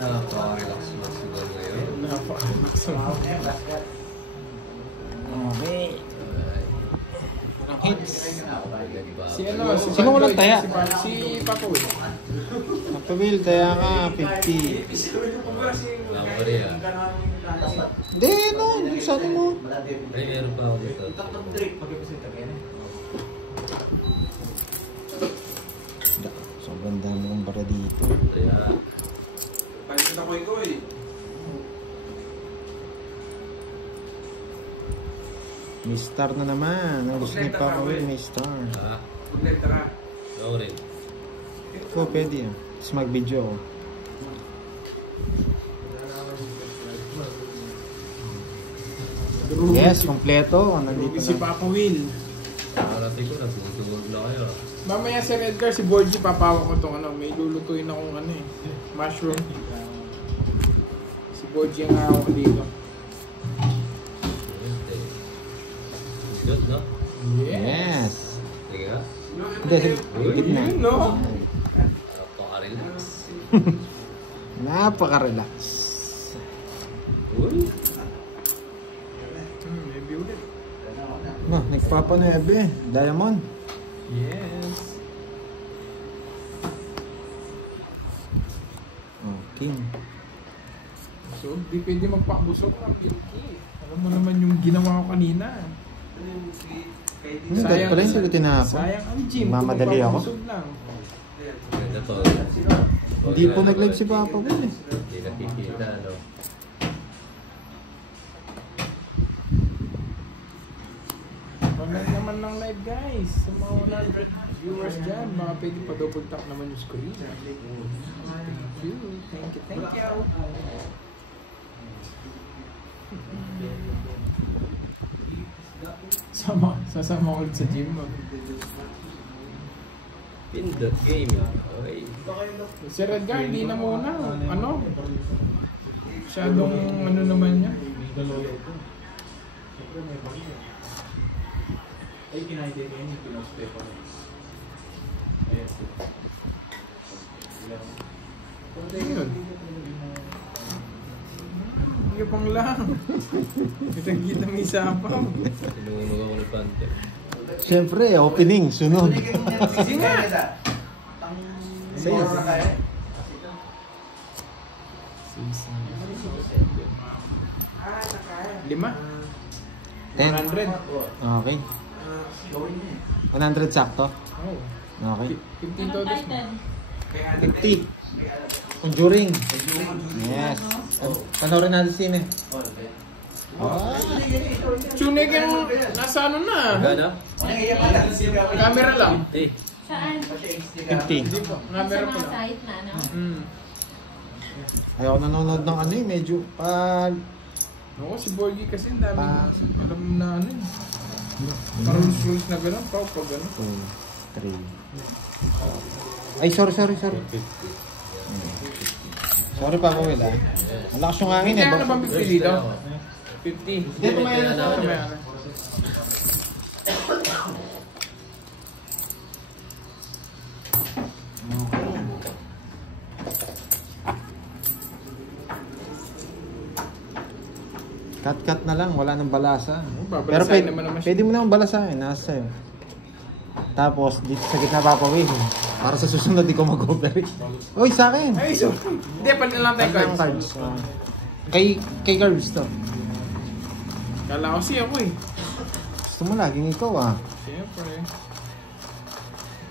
Nakaka-relax mo siguro ngayon. Okay. Hits. Si ano? Sino walang taya? Si Papa Will. Papa Will, taya ka, 50. Lamari ah. Hindi, no, yung sa atin mo. Ay, meron pa ako dito. Sobrang dami kong bara dito. Kaya, Palit na ko eh. May star na naman. Ang gusto ni Papa Will, may star. Letra. go rin. Oo, pwede yan. Tapos mag-video ako. Yes, kompleto. Nandito Si na. Papa Will. Parating ko, nagtutulog na kayo. Mamaya Sir Edgar, si Borgie, papawa ko itong ano. May lulutuin akong ano eh. Mushroom. Si Borgie ang hawak dito. Good, no? Yes. Sige nga. Hindi, higit na. Yun, no? Napaka-relax. Napaka-relax. Uy. Maybe ulit. No, nagpapa 9. Diamond. Yes. Oh, king. So, di pwede magpakbusok ng Milky. Alam mo naman yung ginawa ko kanina. Dahil pala yung sila tinapon. Sayang ang gym. Mamadali ako. Magpapabusog lang. Ganda to. Hindi po nag-live si Papa Will eh. Hindi nakikita, no? Pagod naman ng live guys. Sa mga 100 viewers dyan, baka pwede pa double tap naman yung screen. Thank you. Thank you. Thank you. Sasama ulit sa gym mo. Pindot game. Okay. Sir Edgar, hindi na muna. Ano? Masyadong ano naman niya. Ay, kinahin din yun yung pinost ko. Ayun. Hindi pang lang. Kitang-kita may isapaw. Sinunog ako ni Pante. Siyempre, opening, sunod. Sige nga. Sige. Lima? 10. 100. Okay. 100 sakto? Oh. Okay. 15 todos mo. 50. Conjuring. Yes. Panoorin natin sine. Tunig yung nasa ano na. Gana? Camera lang. Eh. Saan? 50. Camera Sa pa mga lang. site na, no? Ayaw nanonood ng ano eh, medyo pag... Oo, si Borgie kasi ang dami. Alam mo na ano eh. Parang rules na gano'n. Pag gano'n. 2, 3. Ay, sorry. Sorry. Sorry Papa Will ah. Ang lakas yung hangin eh. Kaya ano bang 50 dito? 50. Hindi, tumayan na sa Tumayan. Cut na lang, wala nang balasa. Babalasahin Pero pwede, naman naman siya. pwede mo naman balasahin, nasa sa'yo. Tapos, dito sa gitna Papa Will. Para sa susunod, di ko mag-operate. Uy, sa akin! Ay, so. Hindi, pan lang tayo Ang cards. cards. Kay Garbs to. Kala ko siya ako eh. Gusto mo laging ikaw ah. Siyempre.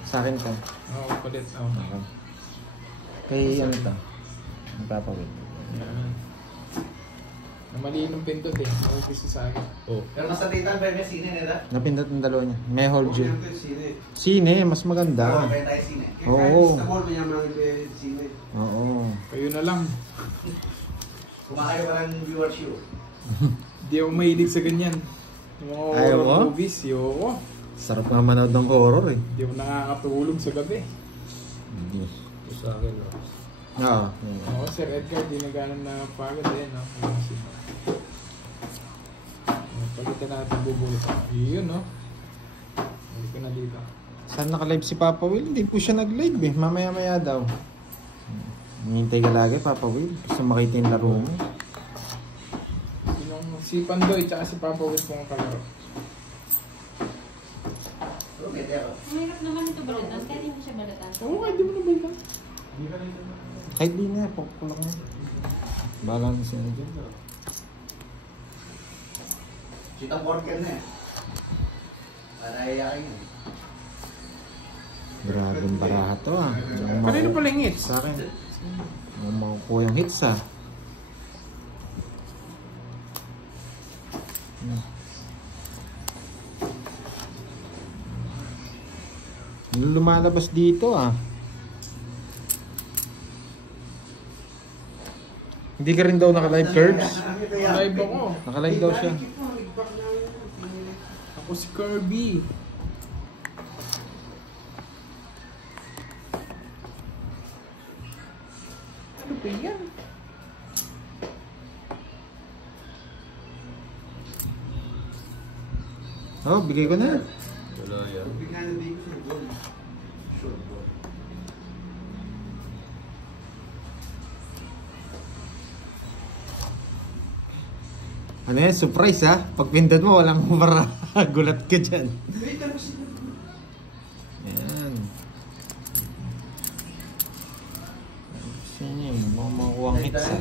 Sa akin ka. Oo, palit. Oo. Okay. Kay ano to? Ang Papa Will. Yan. Namaliin ng pindot eh. Nakupisa sa akin. Oh. Pero mas natitan ba may sine nila? Napindot ng dalawa niya. May hold you. Sine. Sine, mas Oo, maganda. kaya tayo sine. Oo. Sa mall, may mga sine. Oo. Kayo na lang. Kumakayo pa ng viewers you. Hindi ako mahilig sa ganyan. Yung mga Ayaw horror mo? movies, yoko. Sarap nga manood ng horror eh. Hindi ako nakakatulog sa gabi. Hindi. Ito sa akin, no? Oo. Oo, Sir Edgar, di na ganun na pagod eh, no? Palitan natin bubulot. Yun, no? Hindi ko na dito. Saan naka-live si Papa Will? Hindi po siya nag-live eh. Mamaya-maya daw. Hinihintay ka lagi, Papa Will. Gusto makita yung laro mo. Si Pandoy tsaka si Papa Will pong kalaro. Okay, Teo. Mahirap naman ito balatan. Kaya hindi mo siya balatan. Oo, kahit di mo na balikan. Kahit di na, pagpulak mo. Bahala na siya na dyan. Sitang porker na eh. Para iyakin yun. Grabe yung baraha to ah. Kanino pala yung hits? Sa akin. Makukuha yung hits ah. Lumalabas dito ah. Hindi ka rin daw naka-live, Curbs? Live ako. Naka-live daw siya. Ako si Kirby. Ano ba yan? Oh, bigay ko na. Wala yan. Ano yan? Surprise ha? Pag pindot mo, walang bara. Gulat ka dyan. Yan. Gusto niya yung mga makuha ang hits ha.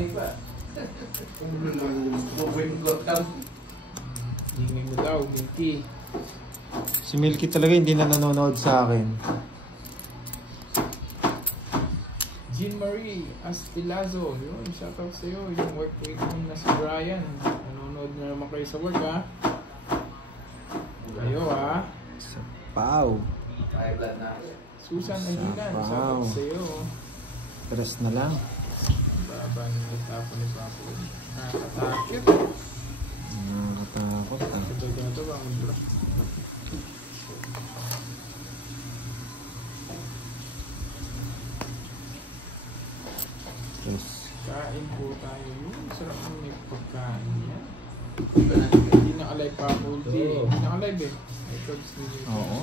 Hingin mo daw, Milky. Si Milky talaga hindi na nanonood sa akin. Jean Marie Astilazo. Yun, shoutout sa'yo. Yung workmate mo na si Brian. Nanonood na naman kayo sa work ha. Kayo ha. Sa Pau. High blood na ako. Susan Aguilan. Wow. Shoutout sa'yo. Tres na lang. Baba ng tapo ni Papo. Nakakatakit. Nakakatakot ah. Ito ganito ba ang drop? Tres. Kain po tayo. Yung sarap ng may pagkain niya. Hindi na-alive pa po. Hindi na-alive eh. Ay, Cubs ni Oo.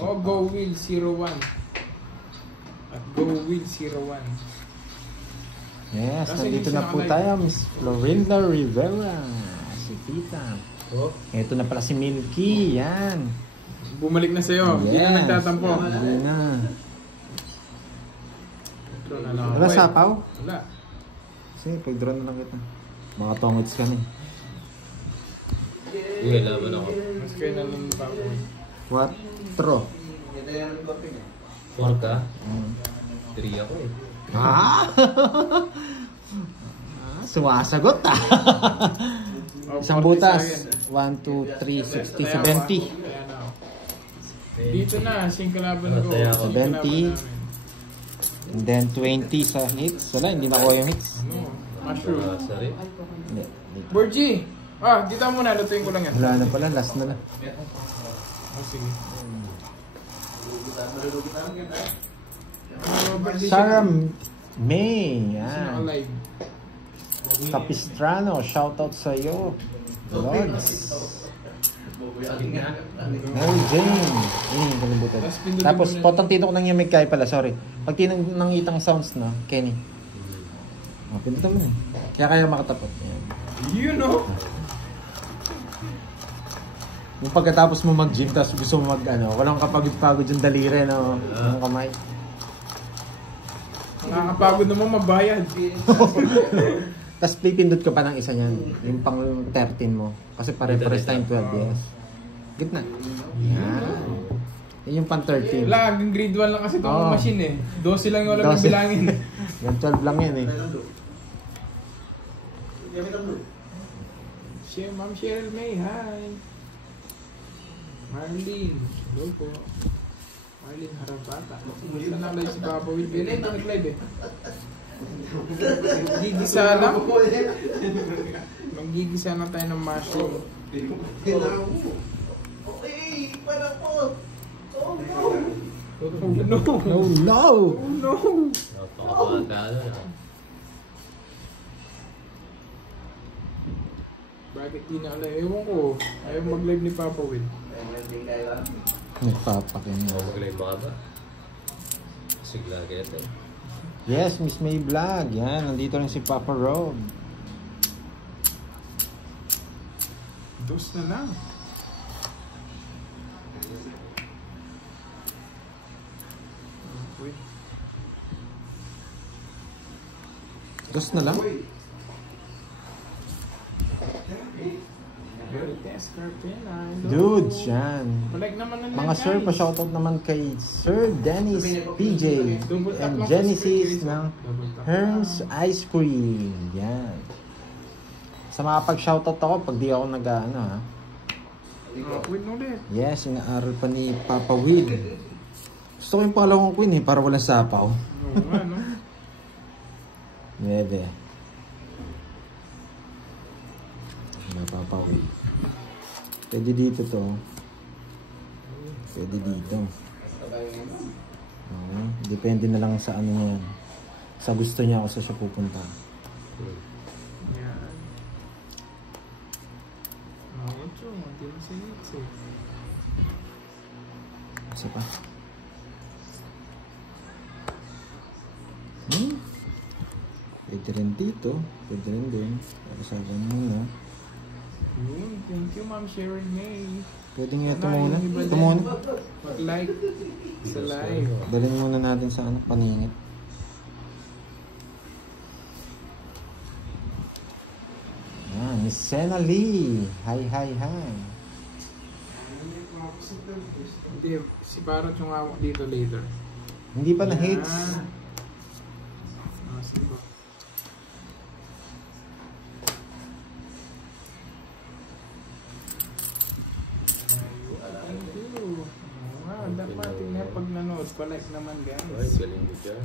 Oh, Go Will 01. At Go Will 01. Yes, Kasi nandito hindi na po siya tayo, Miss Florinda Rivera. Si Tita. Oh, Ito na pala si Milky. Yan. Bumalik na sa'yo. Hindi na nagtatampo. Hindi na. Draw na lang ako Wala eh. sapaw? Wala. Sige, pag-draw na lang kita. Mga tongits ka na eh. sige, laban ako. Mas kayo na lang pa ako. 4. Ito yung recording eh. 4 ka? 3 ako eh. Ah! Sumasagot ah. Oh, Isang 40 butas. sa 1, 2, 3, 60, akin. 70. Ayan na ako. Dito na, siyang kalaban ko. Mataya Siyang ako. kalaban 70. namin. And then 20 sa hits. Wala, hindi nakuha yung hits. Ano? Mushroom. Sorry. Hindi, dito. Borgie! Ah, dito muna. Lutuin ko lang yan. Wala na pala, last na lang. Oh, sige. Malulugi tayo ngayon tayo. Sarah May. Sino Yan. alive? Capistrano, shoutout sa iyo. Lods. Mary Jane. Kalimutan. Tapos pindutin Tapos, mo na- potang tito ko nang yung Mikay pala, sorry. Pag tinangitang sounds na, Kenny. Oh, pindutan mo na. Kaya makatapot. Yan. You know? Yung pagkatapos mo mag-gym, tapos gusto mo walang kapagod-pagod yung daliri, no? Yung kamay. Nakakapagod naman mabayad. Tapos pipindot ka pa ng isa niyan. Yung pang 13 mo. Kasi pare-pares tayong 12, yes. Gitna. Yan. Yan yung pang 13. Wala, hanggang grade 1 lang kasi itong Oo. machine eh. 12 lang yung alam 12. ng bilangin. Yan 12 lang yan eh. Gamit ang blue. Ma'am Cheryl May, hi. Marlene, hello po. Marlene Harapata. Saan na live si Papa Will? Hindi ito nag-live eh. Gigisa lang. Manggigisa lang tayo ng mushroom. Kailangan mo. Okay, para po. Oh no. Oh no! No, no! Oh no! Napakabata na. Bakit di na live? Ewan ko. Ayaw mag-live ni Papa Will. Hindi kailangan. Nagpapakin. Mag-live ba ka ba? Sigla kaya ito. Yes, Miss May Vlog. Yan, nandito rin si Papa Rob. Dos na lang. Wait. Dos na lang? Test Carpena. Dudes, yan. Balik naman na Mga sir, pa-shoutout naman kay Sir Dennis PJ and Genesis ng Herms Ice Cream. Yan. Sa mga pag-shoutout ako, pag di ako nag-ano ha. Wait ulit. Yes, inaaral pa ni Papa Will. Gusto ko yung pangalawang queen eh, para walang sapaw. Oo nga, no? Bebe. Wala Papa Will. Pwede dito to. Pwede dito. Okay. Depende na lang sa ano niya. Sa gusto niya kung saan siya pupunta. Yan. Ito, hindi mo sinits eh. Isa pa. Pwede rin dito. Pwede rin din. Para sa akin muna. Yun, thank you Ma'am Sharon May. Pwede nga ito muna. Ito muna. Mag-like sa live. Dalhin muna natin sa ano, paningit. Miss Sena Lee. Hi, hi, hi. Hindi, si Parot yung awak dito later. Hindi pa na-hits. Sige ba? Thank you. Dapat tingnan pag nanood. Pa-like naman Ay, guys. galing mo dyan.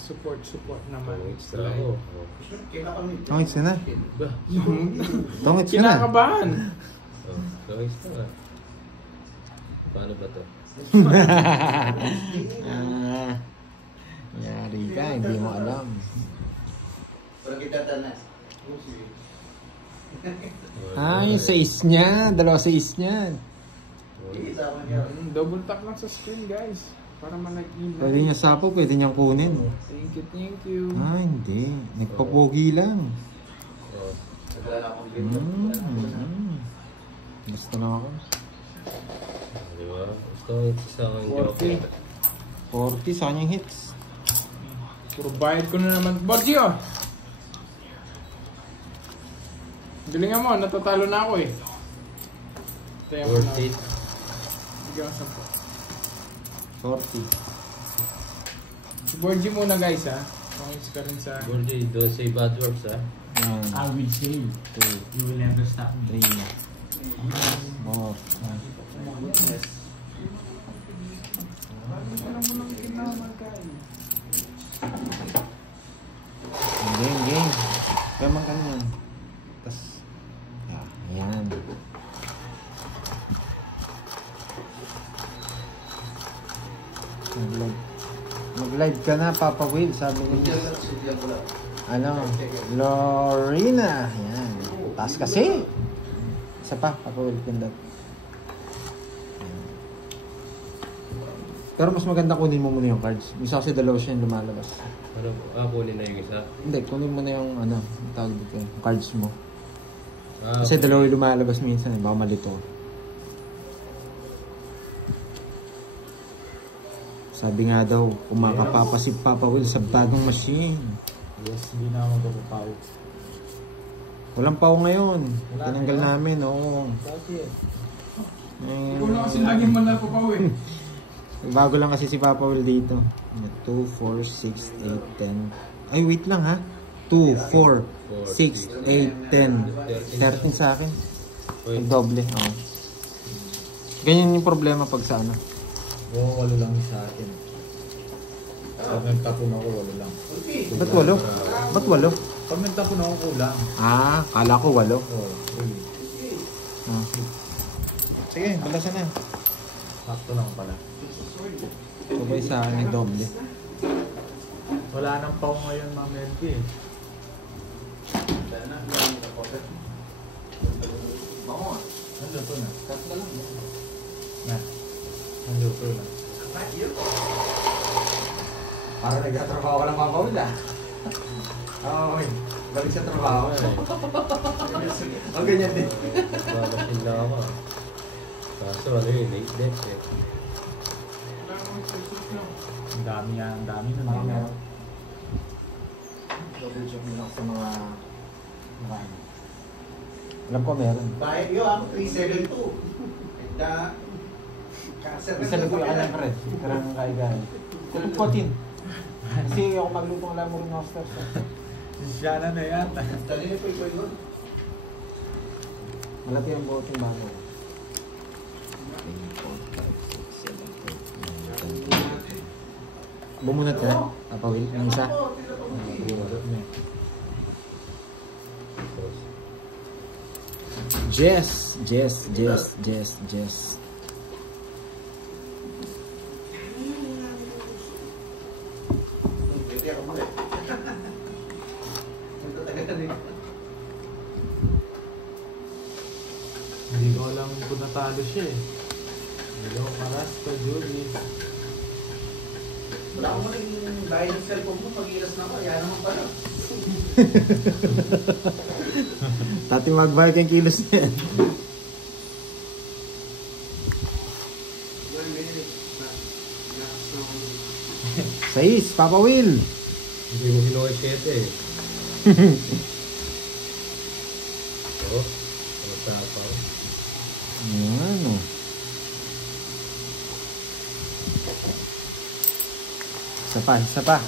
Support naman. Extra ako. Tongits ka na. Ba? Tongits ka na. Kinakabahan. So, extra. Paano ba to? Yari ka, hindi mo alam. Pero kita tanas. Yung 6 niya. Dalawa 6 niya. Double tap lang sa screen guys. Para malagin. Pwede niya sapo, pwede niyang kunin. Thank you. Hindi. Nagpapogi lang. Oh. Gusto lang ako. Di ba? Gusto ko isa akong joke. 40 sa kanyang hits. Puro bayad ko na naman. Borgio! Galingan mo, natatalo na ako eh. Kaya mo na. 48. Bigyan ko 40. Si Borgie muna guys ha. Pangits ka rin sa... Borgie, don't say bad words ha. I will say 2, you will never stop me. 3, 4, game. Kaya man ganyan. Tapos, ayan. Mag-live ka na, Papa Will, sabi niya. Ano, Lorena. Ayan. Taas kasi. Isa pa, Papa Will, pindot. Pero mas maganda kunin mo muna yung cards. Isa kasi dalawa siya yung lumalabas. Ano, kunin na yung isa? Hindi, kunin mo na yung ano, tawag dito, yung cards mo. Kasi Okay. dalawa yung lumalabas minsan, baka malito. Sabi nga daw, kumakapapa si Papa Will sa bagong machine. Yes, hindi na ako magpapapaw. Walang pao ngayon. Tinanggal namin, oo. Bakit? Eh, Ikaw na kasi lagi man na po pa eh. bago lang kasi si Papa Will dito. 2, 4, 6, 8, 10. Ay, wait lang ha. 2, 4, 6, 8, 10. 13 sa akin. Nagdoble, oo. Ganyan yung problema pag sa ano. Oo, 8 lang sa akin. Pag nagtapon ako, 8 lang. Ba't 8? Ba't 8? Pag nagtapon ako, kulang. Kala ko 8. Oo, really. Sige, balasan na. Sakto lang pala. Sabay sa akin yung doble. Wala nang pao ngayon, Ma'am Melky. Bangon. Nandito na. Cut na lang. Super lang. Parang nagtatrabaho ka ng mga bawal ah. Oo, balik sa trabaho. O ganyan din. Babasin lang ako. Kaso ano yun, late death eh. Ang dami yan, ang dami na. Mga meron. Double check nila sa mga marami. Alam ko meron. Bayad yun ako, 372. Na, Isa na po yung kanyang red. Karang kaigan. Tulad ko tin. Kasi ako maglutong alam mo rin ng stars. Siya na yan. Dali na po yun. Malaki ang buhat yung bago. Bumunot ka? Papawil? Ang isa? Bumunot na eh. Jess! Pwede ako muli. Magtatagal eh. Hindi ko alam kung natalo siya eh. Hello, Marasta, Julie. Wala ko muna yung bayad ng cellphone mo, pag-ilas na ako, yan naman pala. Tati magbayad kang kilos na yan. Sais, Papa Will! Hindi mo kinuha 7 eh. Oo. Ano sa apaw? Ano? Isa pa.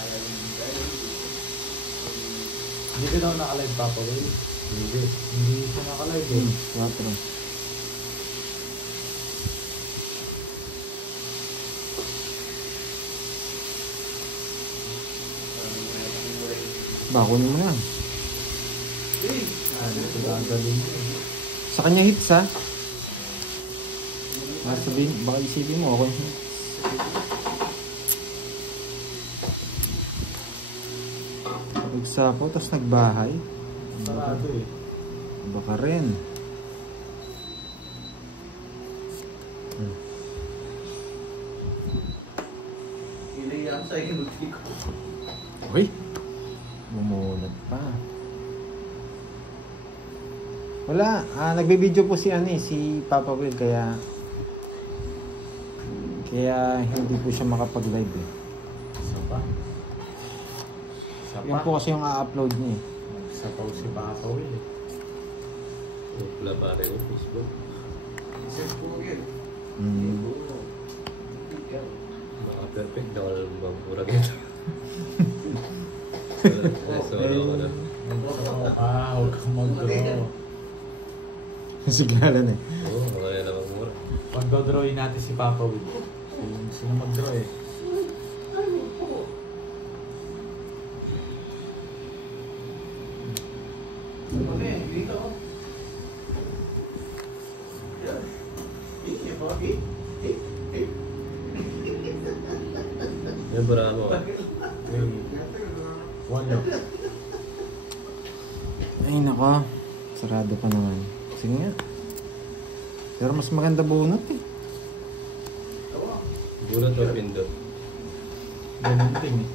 Hindi ka daw nakalive, Papa Will. Hindi. Hindi siya nakalive eh. 4. Kunin mo na. Sa kanya hits ha. Sabihin, baka isipin mo ako yung hits. Nagsapo, tapos nagbahay. Sarado eh. Baka rin. Iniyan sa inuti ko. Uy! Bumunod pa. Wala. Nagbibideo po si si Papa Will kaya hindi po siya makapag-live eh. Isa pa. Yan po kasi yung a-upload niya eh. Sapaw si Papa Will eh. Wala pare yung Facebook. Isip ko yun. Baka perfect na wala magmura ito. Solo ko na. Huwag kang mag-draw. Siglalan eh. Oo, mga na magmura. Pag-drawin natin si Papa Will. Sino mag-draw eh. Kami, dito. Yan. Ini po, Yan para mo. Wala. Ay nako. Sarado pa naman. Sige nga. Pero mas maganda bunot eh. Bunot o pindot? Ganun din eh.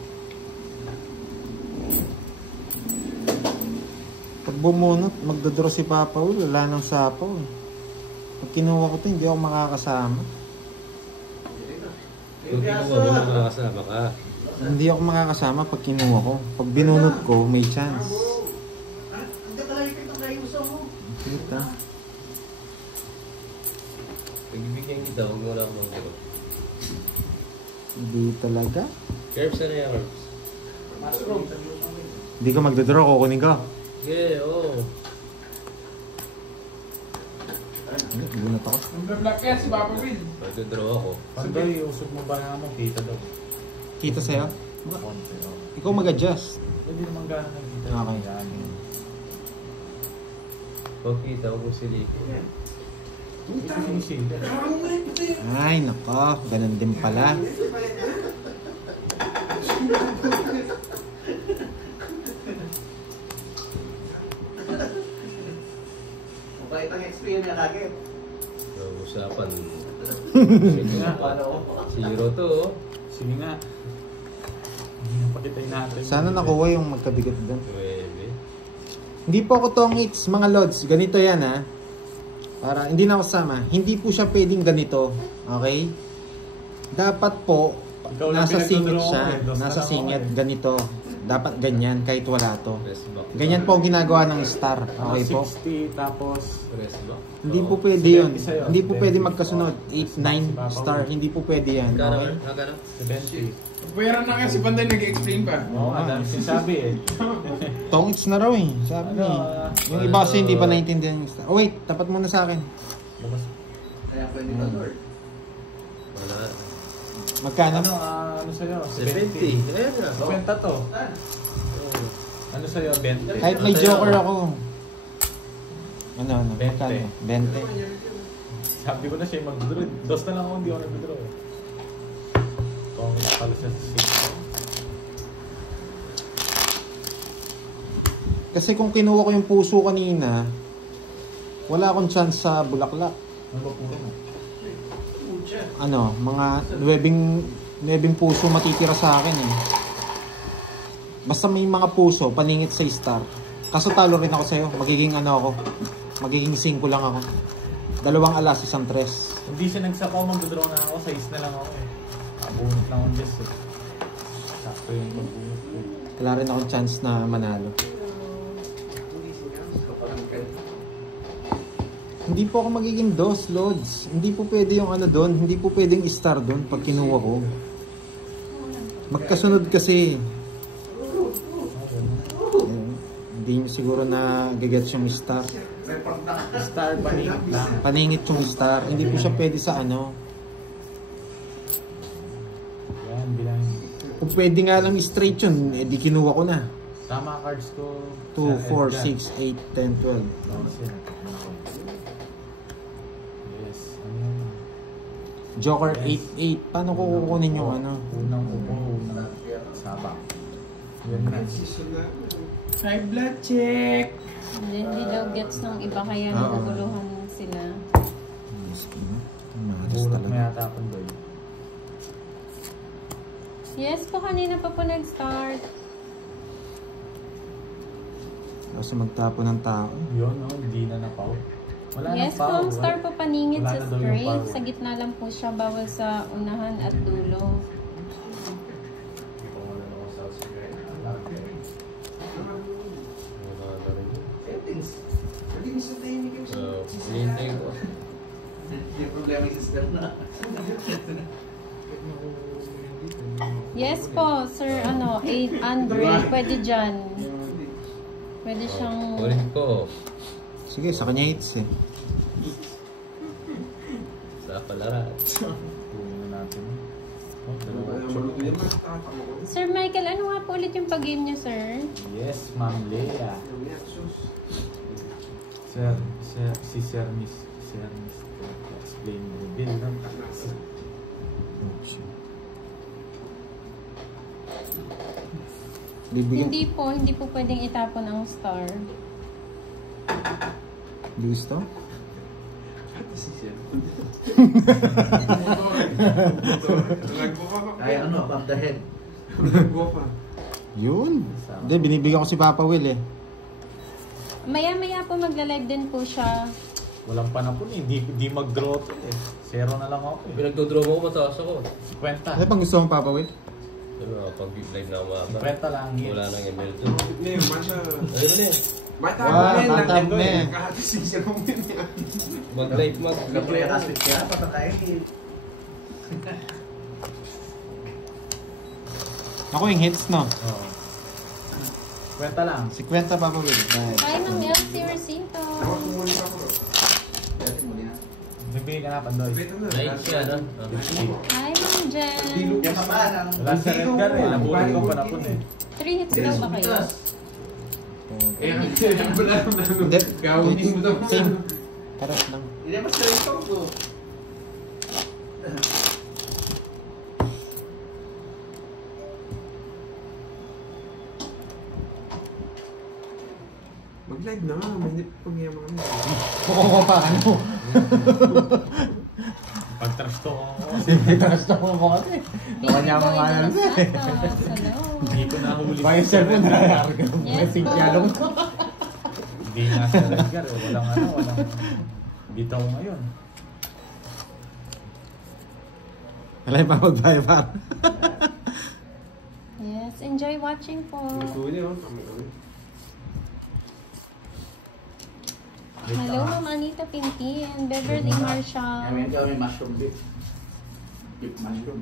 Pag bumunot, magdodraw si Papa Will, wala nang sapaw eh. Pag kinuha ko ito, hindi ako makakasama. Kung kinuha mo makakasama ka. Hindi ako makakasama pag kinuha ko. Pag binunot ko, may chance. Hindi ka lang yung kayo mo. Kita. Pagbibigyan kita, huwag mo lang magmura. Hindi talaga. Curbs na yan, curbs. Hindi ka magdodraw, kukunin ka. Yeah, oo. Bunot ako. Black yan si Papa Will. Pag-draw ako. Pandoy, usog mo ba nga mo? Kita daw. Kita sa'yo? Konti daw. Ikaw mag-adjust. Pwede naman gano'n nakita. Okay. Pag kita, huwag mo silipin. Ito sinisila. Ay, nako. Ganun din pala. Mabait ang experience niya kagad. Usapan, Sige nga. Zero to. Oh. Sige nga. Pakitay natin. Sana nakuha yung magkabigat doon. 9. Hindi po ako tongits, mga lods. Ganito yan ha. Para hindi na ako sama. Hindi po siya pwedeng ganito. Okay? Dapat po, Ikaw lang nasa singit pinagdodoro siya. ko eh. Dos na Nasa lang singit. ako eh. Ganito. Dapat ganyan kahit wala to. Press back. Ganyan po ang ginagawa ng star. Okay po? 60 tapos Press back. Hindi po pwede yun. Hindi po pwede magkasunod. 8, 9 star. Hindi po pwede yan. Kano? Okay? Kano? 70. Pwera na nga si Panday nag-explain pa. Oo, ang dami sinasabi eh. Tongits na raw eh. Sabi Ano, niya. Yung iba kasi hindi pa naintindihan yung star. Oh wait, tapat muna sa akin. Bukas. Kaya pwede ka, Lord. Wala. Magkano? Ano sa'yo? 70. Ayan na. 50 to. Ano sa'yo? 20. Kahit may joker ako. Ano? 20. Magkano? 20. Sabi ko na siya mag-draw. Dos na lang ako, hindi ako nag-draw eh. Kung pala siya sa 6. Kasi kung kinuha ko yung puso kanina, wala akong chance sa bulaklak. Ano ba puro mo? Ano, mga 9 puso matitira sa akin eh. Basta may mga puso, paningit sa star. Kaso talo rin ako sa'yo. Magiging ano ako. Magiging 5 lang ako. 2 alas, 1 tres. Hindi siya nagsapaw, mag-draw na ako. 6 na lang ako eh. Abunot lang akong just eh. Sakto yung magbunot ko. Wala rin akong chance na manalo. Hindi po ako magiging dos, lods. Hindi po pwede yung ano doon. Hindi po pwedeng star doon pag kinuha ko. Magkasunod kasi. Hindi nyo siguro na gagets yung star. Star paningit lang. Paningit yung star. Hindi po siya pwede sa ano. Yan, bilang. Kung pwede nga lang straight yun, edi kinuha ko na. Tama cards ko. 2, 4, 6, 8, 10, 12. Yes. Ano yan? Joker 8, 8. Paano ko kukunin yung ano? Unang upo, unang sabak. Yan na. High blood check! Hindi daw gets ng iba kaya Oo. naguguluhan sila. Malas Bunot mo talaga. yata akong boy. Yes po, kanina pa po nag-start. Kasi magtapo ng tao. Yun, no? Hindi na napaw. Wala Yes na po, ang star po paningit Wala sa na daw yung straight. power. Sa gitna lang po siya, bawal sa unahan at dulo. Wala na rin. Settings. Pwede mo sa tahimik yung Hinihintay ko. Yung problema yung system na. Yes po, Sir Andre, pwede dyan. Pwede siyang... Ulit ko. Sige, sa kanya hits eh. Sa palaran. Kunin na natin. Oh, dalawa. Sir Michael, ano nga po ulit yung pag-game niyo, sir? Yes, Ma'am Lea. Si Sir Miss explain the bill. No? Bibigyan. Hindi po pwedeng itapon ang star. Hindi gusto? Kaya ano, above the head. Yun. Hindi, binibigyan ko si Papa Will eh. Maya-maya po magla-live din po siya. Walang panapon eh. Di mag-draw to eh. Zero na lang ako eh. Pinagdodraw mo ko, mataas ako. 50. Ano pang gusto mong Papa Will? Diba, pag live na umaba. 50 lang. Yes. Wala nang ML doon. Ayun na eh. Tatab na eh. Mag-live, Kaya kaswit kaya, patatay. Ako yung hits no. Oo. 50 lang. 50 Papa Will. Dahil. Hi, Ma'am Elsie Rosito. Nagbigay ka na, Pandoy. Live siya, no? Hi, Ma'am Jen. Yung kapalang. Wala sa Edgar eh. Nabuhay ko panapon eh. 3 hits daw ba kayo? Hindi. Same. Paras lang. Hindi mas sarito ko. Mag-live na nga, may pangyaman kami. Kukuha pa ano. Pag Takas na mo kasi. Kanya mo nga lang siya. Hindi ko nahuli. Kaya cellphone na nakarga. Yes po. Sinkyalong ko. Hindi nga sa Edgar. Walang walang bitaw ngayon. Alay pa magbayo pa. Yes, enjoy watching po. Gusto niyo. Hello, Ma'am Anita Pintin, Beverly Marshall. Kami mushroom beef. Beef mushroom.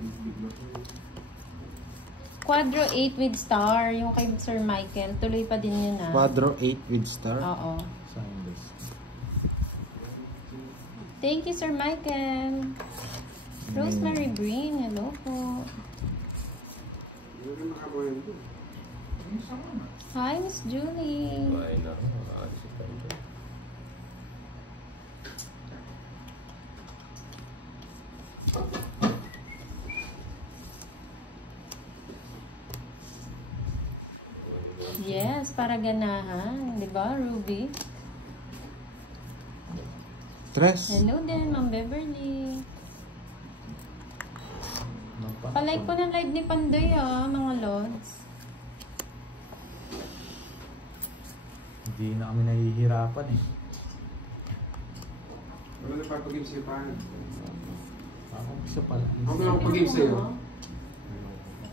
Quadro 8 with star, yung kay Sir Michael. Tuloy pa din yun Quadro 8 with star. Oo. Soundless. Thank you, Sir Michael. Rosemary Green, hello po. Hi, Miss Julie. Bahay na ako. Aalis pa ito. Yes, para ganahan. Di ba, Ruby? Tres. Hello din, Ma'am Beverly. Palike po ng live ni Pandoy, mga lods. Hindi na kami nahihirapan eh. Wala na papag-game sa'yo pa. Ako isa pala. Ako na pag-game sa'yo.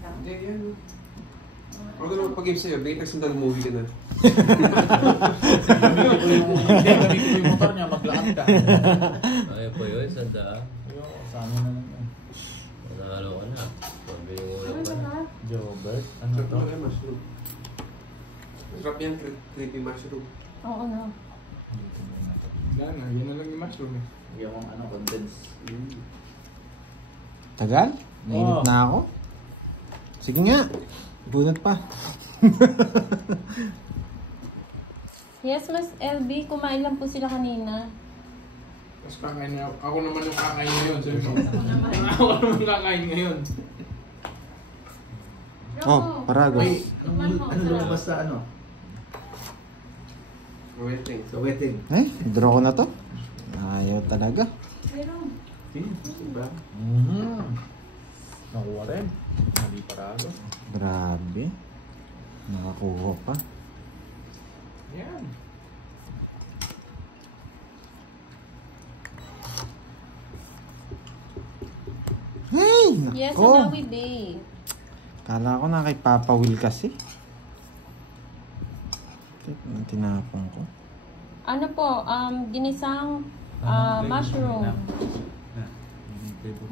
Hindi, yan. Ako na pag-game sa'yo. Bigay sandal movie ka na. Gamitin ko yung motor niya, maglakad ka. Ay po yun, sanda. Ayoko, sa amin naman yun. Nanalo ka na. Pabili mo ulam ka na. Jobert, ano Sarap to? naman yung mushroom. Sarap yan, creepy mushroom. Oo, no. Wala na, yun na lang yung mushroom eh. Yung condense. Tagal? Nainit na ako. Sige nga. Bunot pa. Yes, Mas LB, kumain lang po sila kanina. Tapos kakain niya. Ako naman yung kakain ngayon. Sabi mo. Ako naman kakain ngayon. Oh, Paragos. Ay, ano lumabas sa ano? Waiting. Sa wedding. Ay, draw ko na to. Ayaw talaga. Diba? Nakuha rin. Mali parado. Grabe. Nakakuha pa. Yan. Hey! Yes, Nako! Anawi Bay. Kala ko na kay Papa Will kasi. Ang tinapon ko. Ano po, ginisang mushroom.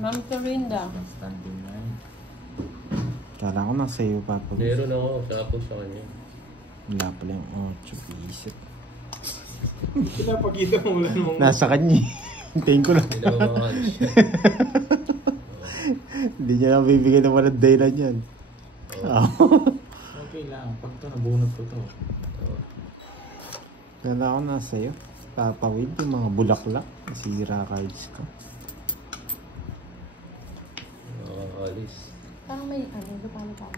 Ma'am Florinda. Standing na yun. Kala ko nasa iyo, Papa Will. Meron ako. Sapos sa kanya. Wala pala yung 8 isip. Pinapakita mo wala namang... Nasa kanya. Hintayin ko lang. Hindi na makakalis siya. Hindi niya lang bibigyan ng walang dahilan yan. Okay lang. Pag ito, nabunot ko to. Kala ko nasa iyo. Papa Will, yung mga bulaklak. Sira cards ko. Makakalis. Parang may, lupalupad.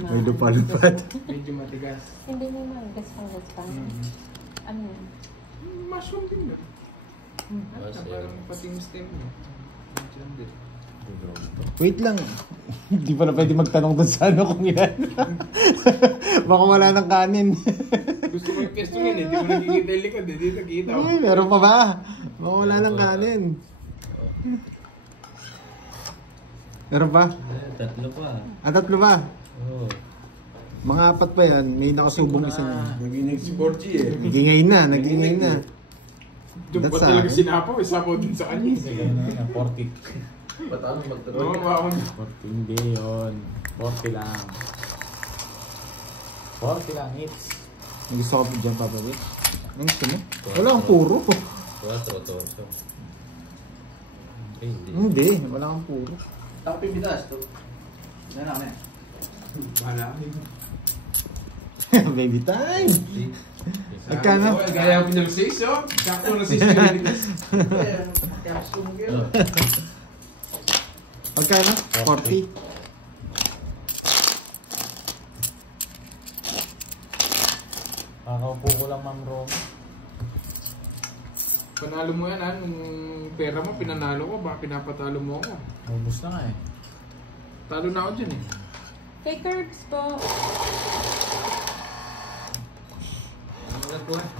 May lupalupad. Medyo matigas. Hindi naman, gas pa. Ano yan? Mushroom din ba? Mas Parang pati yung stem niya. Medyo din. Wait lang. Hindi pala pwede magtanong doon sa ano kung yan. Baka wala ng kanin. Gusto mo yung pesto yun eh. Di mo nakikita yung likod eh. Di nakikita. Ay, meron pa ba? Baka wala ng kanin. Meron pa? Tatlo pa. Tatlo ba? Oo. Mga 4 pa yan. May nakasubong isa na. Naginig si Borgie eh. Nagingay na. Doon pa That's talaga akin. sinapaw. Isapaw din sa kanya. Kasi gano'n na 40. Paano Oo, magtuloy? wow. 40 hindi yun. 40 lang. 40 lang, it's. May gusto ko po dyan, Papa Will. Ang gusto mo? Wala kang puro. 4, torso. Ay, hindi. Hindi, wala kang puro. Ako pimitas to. Yan ako na. Wala. Baby time! Isa. Magkano? Gaya ko ng 6 oh. Sakto na 6 minutes. Caps ko mo kayo. Magkano? 40. Kakaupo ko lang, Ma'am Rom. Panalo mo yan, ha? Nung pera mo, pinanalo ko. Baka pinapatalo mo ako. Ubus na nga eh. Talo na ako dyan eh. Fake herbs po.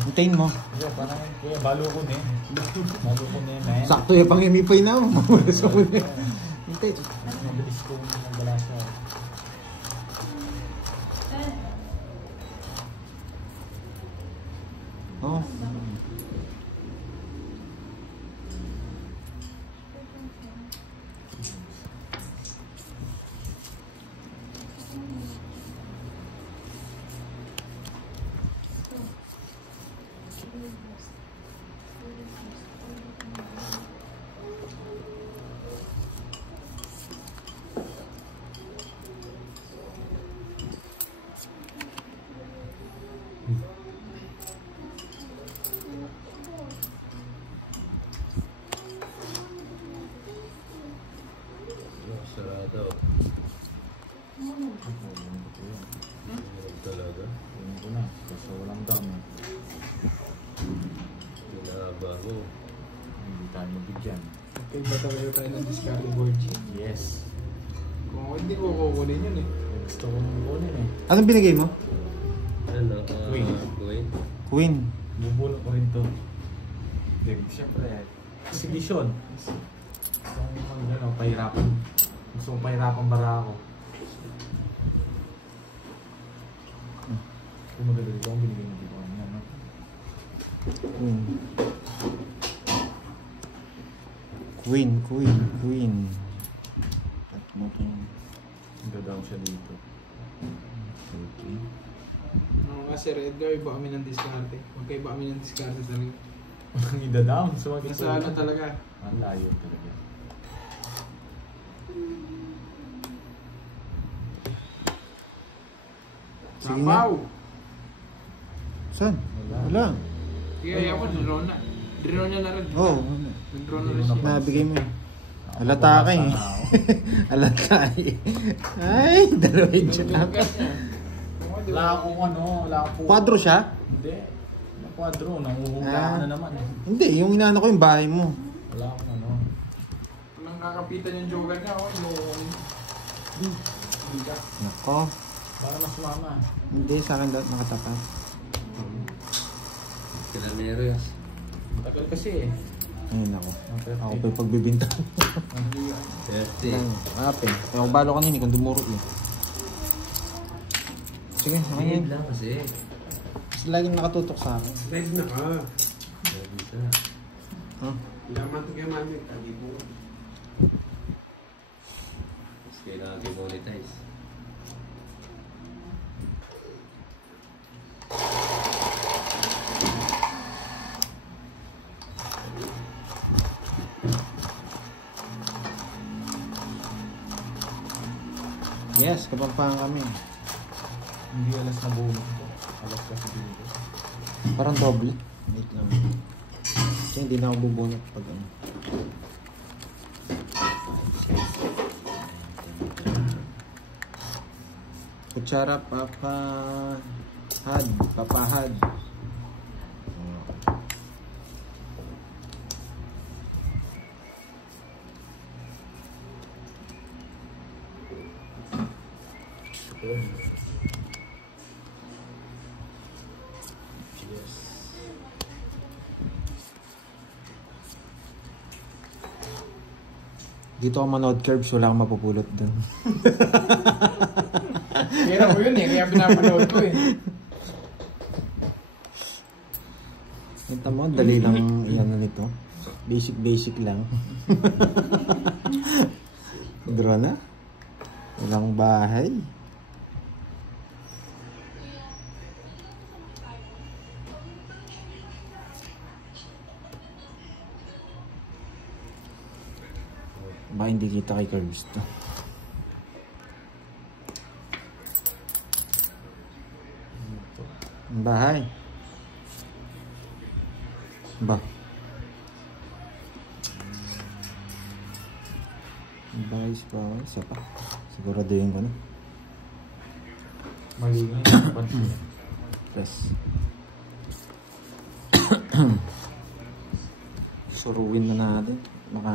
Hintayin mo. Kuya, parang kuya, balo ko na eh. Balo ko na eh, man. Sakto yung pangimipay na. Mamula sa muli. Hintay. Mabilis ko ng galasa. Oh. Sarado. Talaga. Yun ko na. Kasi walang dam eh. Pinabago. Hindi tayo mabigyan. Okay, ba tayo ng discarding board G? Yes. Kung ako hindi ko kukunin yun eh. Gusto ko nang kunin eh. Anong binigay mo? Ano? Queen. Queen. Queen. Bubulok ko rin to. Siyempre, exhibition. Gusto kong ano, pahirapan. Gusto kong pahirapan bara ako. Kung magagal ko, ang binigay mo dito kanina, no? Queen. Queen, Queen, Queen. At mo ito yung... Gagaw siya dito. Okay. Kasi Edgar, iba kami ng diskarte. Magkaiba kami ng diskarte talaga. Ang idadam. So, Nasa ano talaga? Ang layo talaga. Sige na. Sapaw! Saan? Wala. Sige, ayaw ko, draw na. Draw niya na rin. Oo. Draw na rin siya. Nabigay mo eh. Alata ka eh. Alata eh. Ay, dalawa yung dyan. Wala akong ano, wala akong... Kwadro siya? Hindi. Wala kwadro, nanguhula ka na naman eh. Hindi, yung inaano ko yung bahay mo. Wala akong ano. Nang kakapitan yung joker niya, ako yung... Nako. Para mas mama. Hindi, sa akin dapat nakatapat. Kilamero yan. Tagal kasi eh. Ayun ako. Okay. Ako pa yung pagbibinta. 30. Ape. Kaya ako balo kanina kung dumuro eh. Sige, sa akin yun. Bigid lang kasi. Mas laging nakatutok sa akin. Live na ka. Sabi ka. Huh? Laman to kay mami. Tabi po. Mas kailangan i-monetize. Yes, kapampangan kami. Hindi alas na buo ko. Alas kasi dito. Parang doble. Wait lang. Kasi hindi na ako bubunot pag ano. Kutsara papahad. Dito ako manood curbs, wala kang mapupulot dun. Kaya ko yun eh, kaya pinapanood ko eh. Kita mo, dali lang yan nito. Basic lang. Draw na. Walang bahay. Ba hindi kita kay Curbs to. Ang bahay. Ba. Ang bahay sa bahay. Isa pa. Siguraduhin ko na. Malinis yung pansin. Press. Suruin na natin. Baka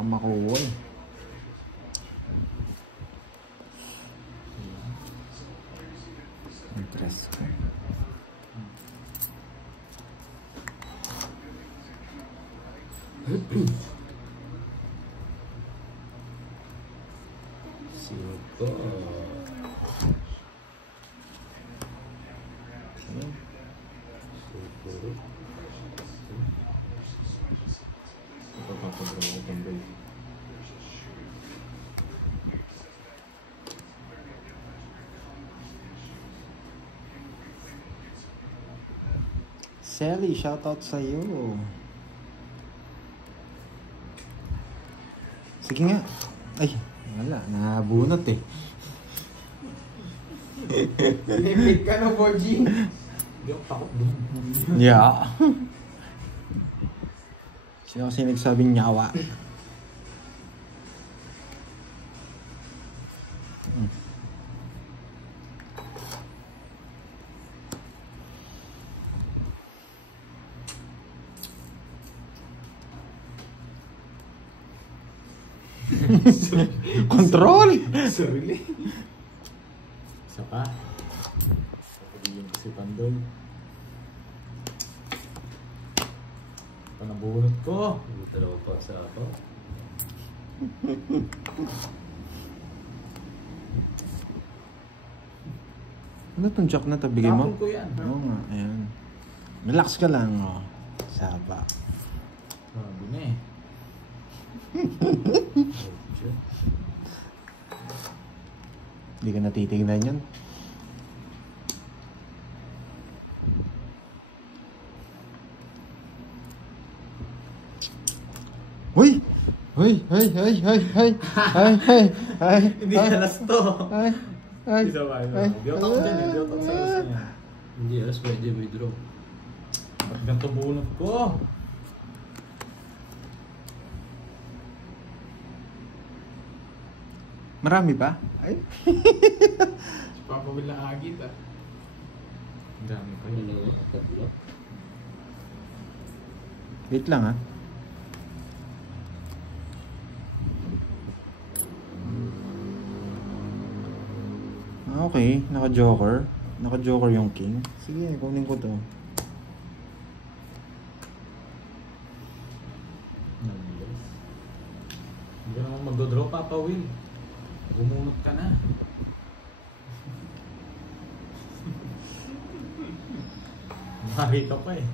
makuha eh. Interest ko. Cinco. Papadraw ko pang bay. Sally, shoutout sa'yo. Sige nga. Ay, wala. Nabunot eh. Limit ka na, Boji. Hindi ako takot dun. Yeah. Sino kasi nagsabing nyawa? Control! Sarili. Isa pa. Sabihin ko si Pandol. Panabunot ko. Dalawa pa sa ako. Ano tong jack na to? Bigay mo? Tapon ko yan. Oo nga, ayan. Relax ka lang, oh. Sapa. Sabi na eh. Hindi ka natitignan yan. Uy! Uy! Ay! Ay! Ay! Ay! Ay! Ay! Ay! Hindi alas to. Ay! Ay! Isa ba? Hindi ako takot dyan eh. Hindi ako takot sa alas niya. Hindi, alas pwede withdraw. Ba't ganito bunot ko? Marami ba? Ay! Si Papa Will na agit ah. Ang dami pa Ano, yun. tatlo. Wait lang, ha? Okay, naka-joker. Naka-joker yung king. Sige, kunin ko to. Hindi ka naman magdodraw, Papa Will. Gumunot ka na. Mahari ka pa eh.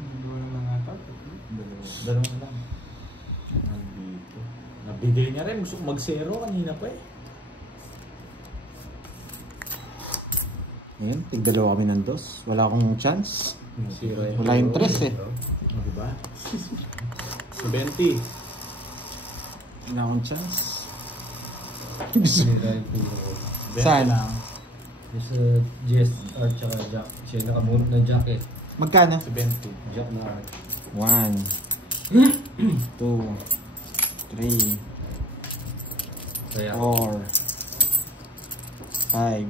Dalawa na lang ata. Dalawa lang. Nandito. Nabigay niya rin. Gusto ko mag-zero kanina pa eh. Ayan, tigdalawa kami ng dos. Wala akong chance. Zero yung Wala yung tres eh. O diba? 70. Wala akong chance. Zero yung pinuro. Saan? lang. Yung sa Jess, Art, tsaka Jack. Siya yung nakamunot ng Jack eh. Magkano? 70. Jack na Art. 1 2 3 Kaya, 4 5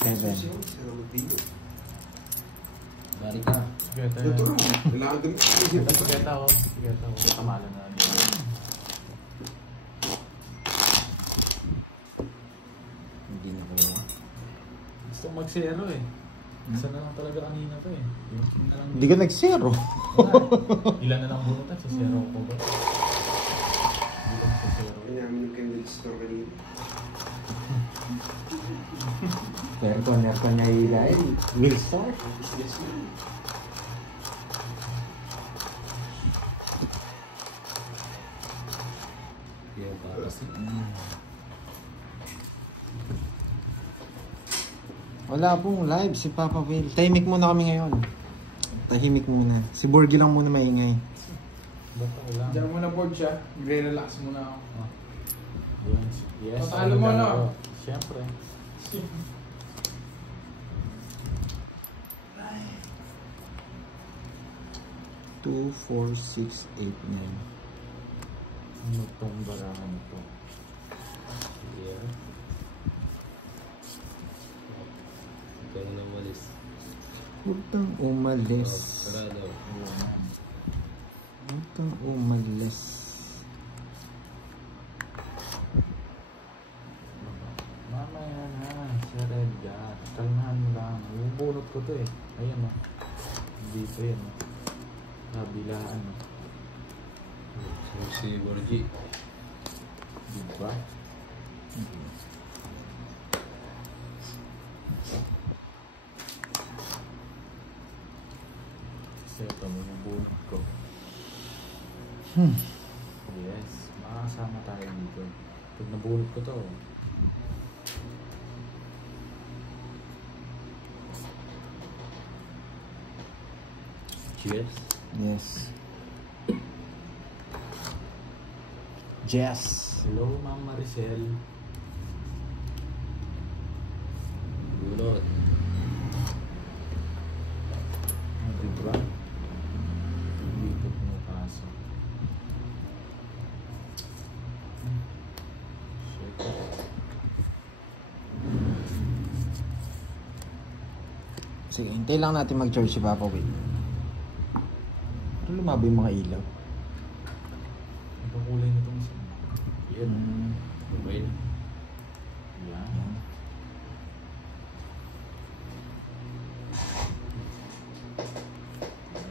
7 bari ka. Sigeta yun. Sigeta ako. Sigeta ako. Kamala na. Hindi na ko. Gusto ko mag-zero eh. Isa na lang talaga kanina pa eh. Yung na lang. Hindi ka nag-zero. Ilan na lang bunutan sa zero ko ba? Hindi ko sa zero. Aircon niya ilay. Will start. Yung para kasi. Wala pong live si Papa Will. Tahimik muna kami ngayon. Tahimik muna. Si Borgie lang muna maingay. Ba't ako lang? Diyan muna board siya. Gre-relax muna ako. Yes. Patalo mo, no? Siyempre. Two, 4, 6, 8, 9. Ano tong barahan to? Yeah. Ikaw na malis. Huwag kang umalis. Sarado. Huwag kang umalis. Mamaya na, Sir Edgar. Kalmahan mo lang. Bubunot ko to eh. Ayan o. Dito yan o. Kabilaan o. Si Borgie. Diba? Kasi ito, bubunot ko. Yes, makakasama tayo dito. Pag nabunot ko to, Cheers. Yes. Jess. hello Ma'am Maricel. Bunot. Diba? Dito pumapasok. Shit. Sige, hintay lang natin mag-charge si Papa Will. Pero lumabo yung mga ilaw. Ito kulay nitong isa. Yan. Okay na. Yan.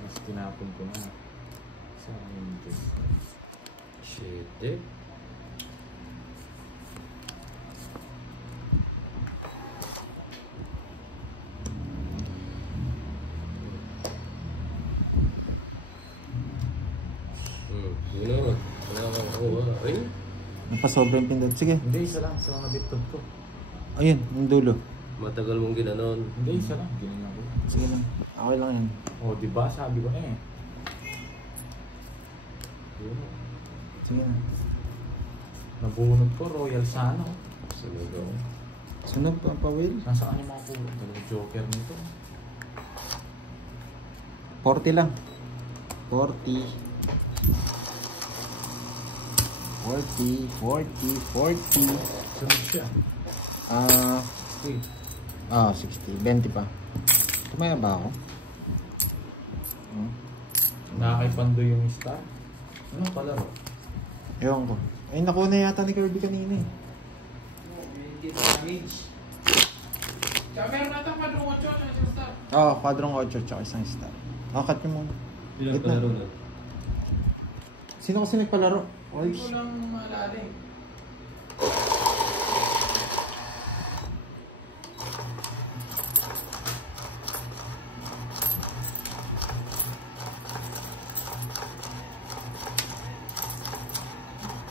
Mas tinapon ko na. Sa akin ito. Shit eh. Bunot. Wala kang kuha. Ay. Napasobrang pindot. Sige. Hindi, isa lang. Sa mga bitod ko. Ayun, yung dulo. Matagal mong ginanon. Hindi, isa lang. Ginanyan ko. Sige lang. Okay lang yan. O, diba? Sabi ko na eh. Yun. Sige na. Nabunod ko, Royal Sano. Sunod ako. Sunog Papa Will. Nasaan yung mga kulay? Dalawang joker nito. 40 lang. 40. 40. Sunod siya. Ah, Wait. 60. 20 pa. Tumaya ba ako? Nakakipando yung star. Anong palaro? Ewan ko. Ay, nakuha na yata ni Kirby kanina eh. Hindi na damage. Tsaka meron natin kwadrong 8 na isang star. Oo, kwadrong 8 tsaka isang star. Cut nyo muna. Ilang Wait na. palaro na? Sino kasi nagpalaro? Hindi Orbs? ko lang maalala eh.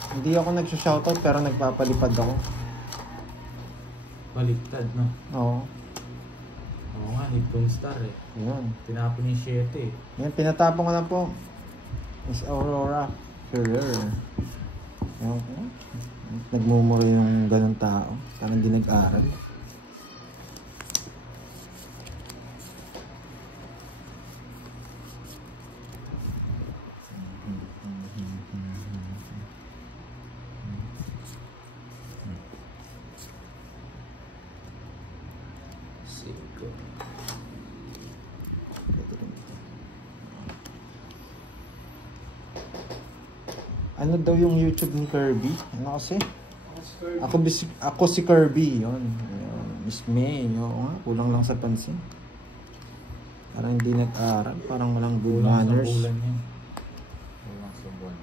Hindi ako nagsha-shoutout pero nagpapalipad ako. Baliktad, no? Oo. Oo nga, need kong star eh. Yun. Tinapon yung 7 eh. Yan, pinatapon ko na po. Miss Aurora Ferrer. Ewan ko. Nagmumura yung ganun tao. Parang hindi nag-aral. Cinco. Ano daw yung YouTube ni Kirby? Ano kasi? Ako si Kirby. Yun. Miss May. Oo nga. Kulang lang sa pansin. Parang hindi nag-aral. Parang walang good Kulang sa manners. bulan yan. Kulang sa buwan.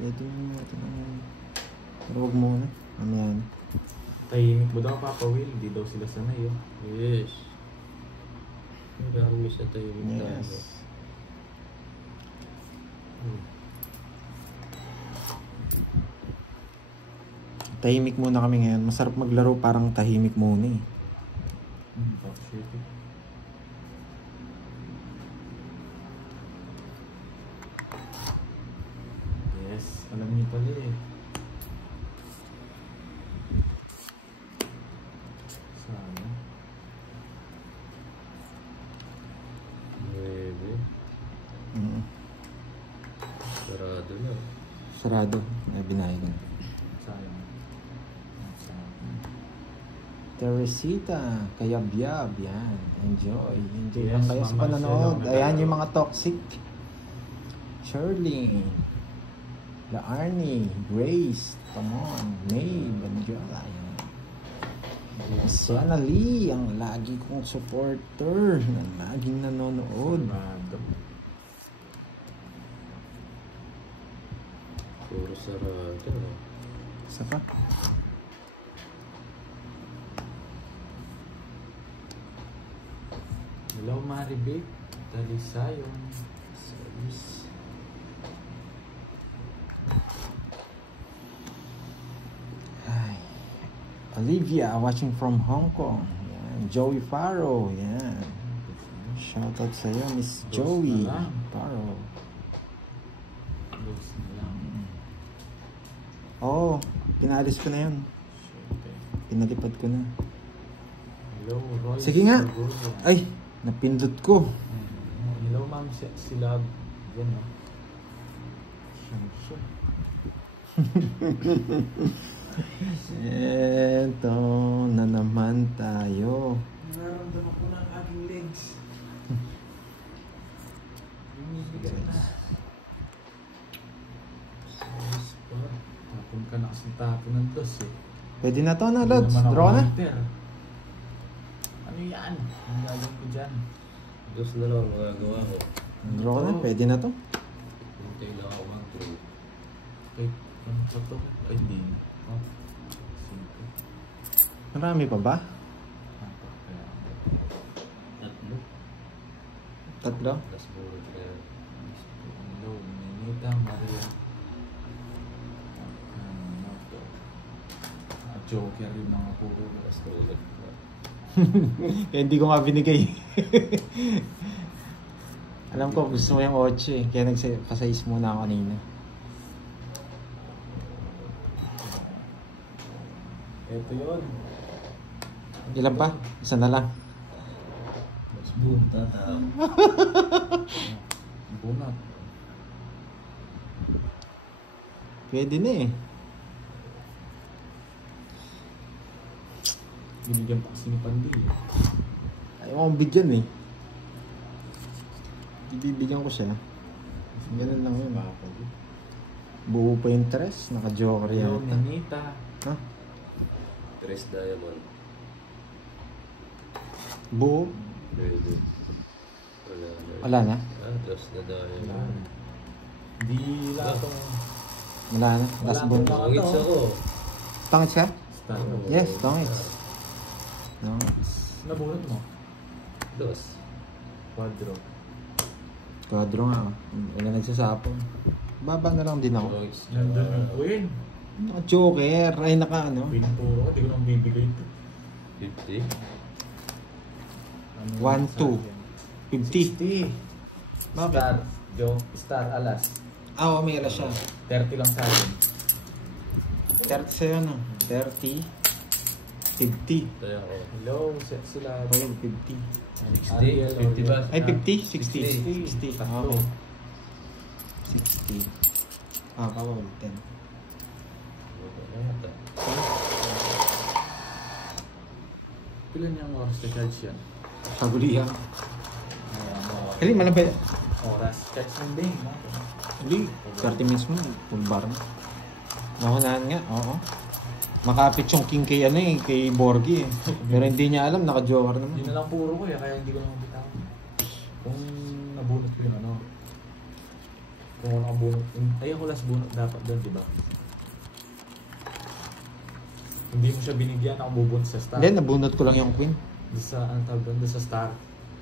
Pwede mo natin ang... Pero huwag muna. Mamaya na. Tahimik mo daw, Papa Will. Hindi daw sila sanay oh. Yes. Marami sa tayo. Yes. Tahimik muna kami ngayon. Masarap maglaro parang tahimik muna eh. Top shit eh. Yes, alam niyo pala eh. Sana. Nueve. Sarado na. Sarado. Ay, binayad na. Sayang. Sayang. Teresita, Kayabyab, yan. Enjoy. Enjoy Yes, lang kayo sa Mama panonood. Marcelo, Ayan Manalo. yung mga toxic. Shirley, La Arnie, Grace, come on, May, Banjola, yan. Siana Lee, ang lagi kong supporter na laging nanonood. Random. Puro sarado. No? Isa pa. Hello, Maribit. Talisayon. Service. Ay. Olivia, watching from Hong Kong. Yan. Joey Faro, yan. Shoutout sa iyo, Miss Dos Joey na lang. Faro. Close na lang. Oo, pinalis ko na yun. Syempre. Pinalipad ko na. Hello, Royce. Sige nga. Sagulia. Ay, napindot ko. Hello, ma'am. Sila. Yan, no? Siyempre. Eto na naman tayo. Nararamdaman ko na ang aking legs. Tapon ka na kasi tapon ng dos eh. Pwede na to na, Hindi Lods. naman ako Draw na. hunter. Ano yan? Ang gagawin ko dyan. Dos na lang ang magagawa ko. Draw na, pwede na to. Hintay lang ako ang throw. Okay, ano pa to? Ay, hindi. Oh, 5. Marami pa ba? Kaya, Tatlo. Tatlo? Tapos puro kaya. hello, Ninita, Maria. Ano to? Joker yung mga puro. Tapos tulad. Kaya hindi ko nga binigay. Alam ko gusto mo yung 8 eh. Kaya nagpasais muna ako kanina. Ito yun. Ilan pa? Isa na lang. Tapos boom, tata. Bunat. Pwede na eh. Binigyan pa kasi ni Pandi. Ayaw akong bigyan eh. Ibibigyan ko siya. Ganun lang yun. Buo pa yung tres. Naka-joker Hello, yata. Ninita. Ha? Tres diamond. Buo? Pwede. Wala na. Wala na? Ah, dos na diamond. Hindi lahat tong Wala na. Last Wala bone. pa. Pangits ako. Tangit siya? star. Yes, tangit. Tangit. Nabunot mo? Dos. Quadro. Quadro nga. Wala nagsasapon. Baba na lang din ako. Pangits. Nandun yung queen. Naka-joker. Ay, naka ano. Queen puro. Hindi ko nang bibigay ito. 50. Ano 1, 2. 50. 50. Bakit? Star. Joke. Star alas. Ah, oh, may alas siya. 30 lang sa akin. 30 sa'yo no? 30. 50. Tayo ako. Hello, sila. Ayun, 50. 60. 50 ba? Ay, 50? 60. 60. 60. Okay. 60. Ah, kawal. 10. Pila niyang oras na charge yan? Kagulihan. Ano, Kali, malang ba? oras. Charge ng day. Hindi. 30 minutes mo. Full bar na. Nahunahan nga. Oo. Makapit yung king kay ano eh. Kay Borgie eh. Pero hindi niya alam. Naka-joker naman. Yun na lang puro ko eh. Kaya hindi ko naman bitaw. Kung nabunot ko yun ano. Kung ako nakabunot. Ay ako last bunot dapat doon, di ba? Hindi mo siya binigyan. Ako bubunot sa star. Hindi, nabunot ko lang yung queen. Doon sa, ano tawag doon? Doon sa star.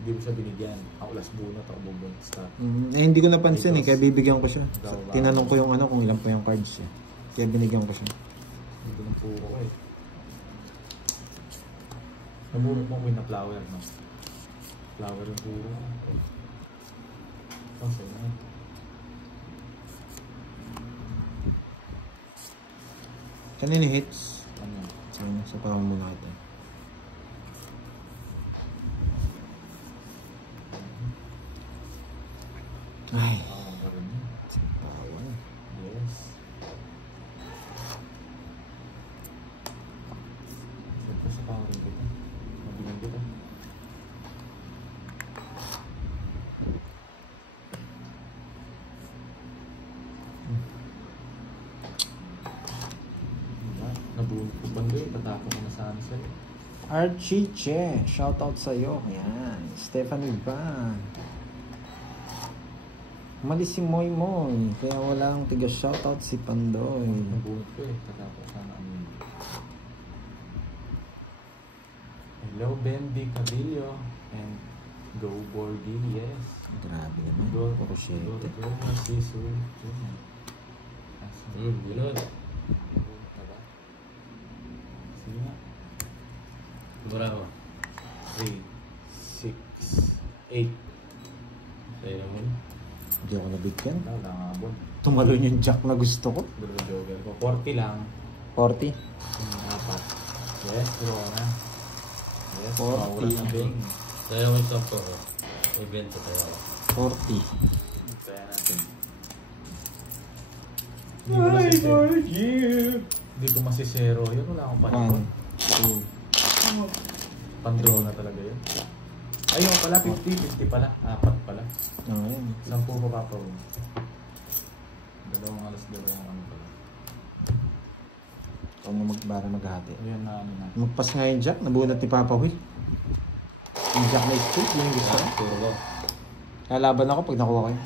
Hindi mo siya binigyan. Ako last bunot. Ako bubunot sa star. Eh, hindi ko napansin eh. Kaya bibigyan ko siya. Tinanong ko yung ano kung ilan pa yung cards eh. Kaya binigyan ko siya. Hindi ko ng puro ko eh. Nabunot mo ko yung na flower, no? Flower yung puro. Kasi na yun. Kanina hits. Ano? Sana, sa parang muna ito. Ay, Pa rin yun. bawal. Yes. Ito sa Powering kita. Mabilang kita. Nabuhon ko ba doon? Patako ko na sana sa'yo. Archie Che, shoutout sa'yo. Yan. Stephanie Van. Umalis si Moy Moy. Kaya walang tiga shoutout si Pandoy. Nabuhon ko eh. Patako sana amin. Hello, Bendy Cabillo. And Go Bordy, yes. Grabe naman. Go, Puro shit. Go, Narciso. Yun. Sige nga. Bravo. 3, 6, 8. Sa'yo naman. Hindi ako nabigyan. Wala nga abon. Tumalon yung jack na gusto ko. Dalawa jogger ko. 40 lang. 40. Apat. Yes, draw na. Yes, 40. mawala na bing. Sa'yo may top ko. May bento sa'yo. 40. Kaya natin. Hindi ko masisero yun. Wala akong panipon. 1, 2. Pandraw na talaga yun. Ayun pala, 50 pala. Apat pala. Ayun. 10 ko papawin. Dalawang alas, dalawang ano pala. Ikaw na magbara maghati. Ayun na ano na. Magpas nga yung jack. Nabunot ni Papa Will. Yung jack na straight. Yung gusto ko. Turbo. Lalaban ako pag nakuha kayo.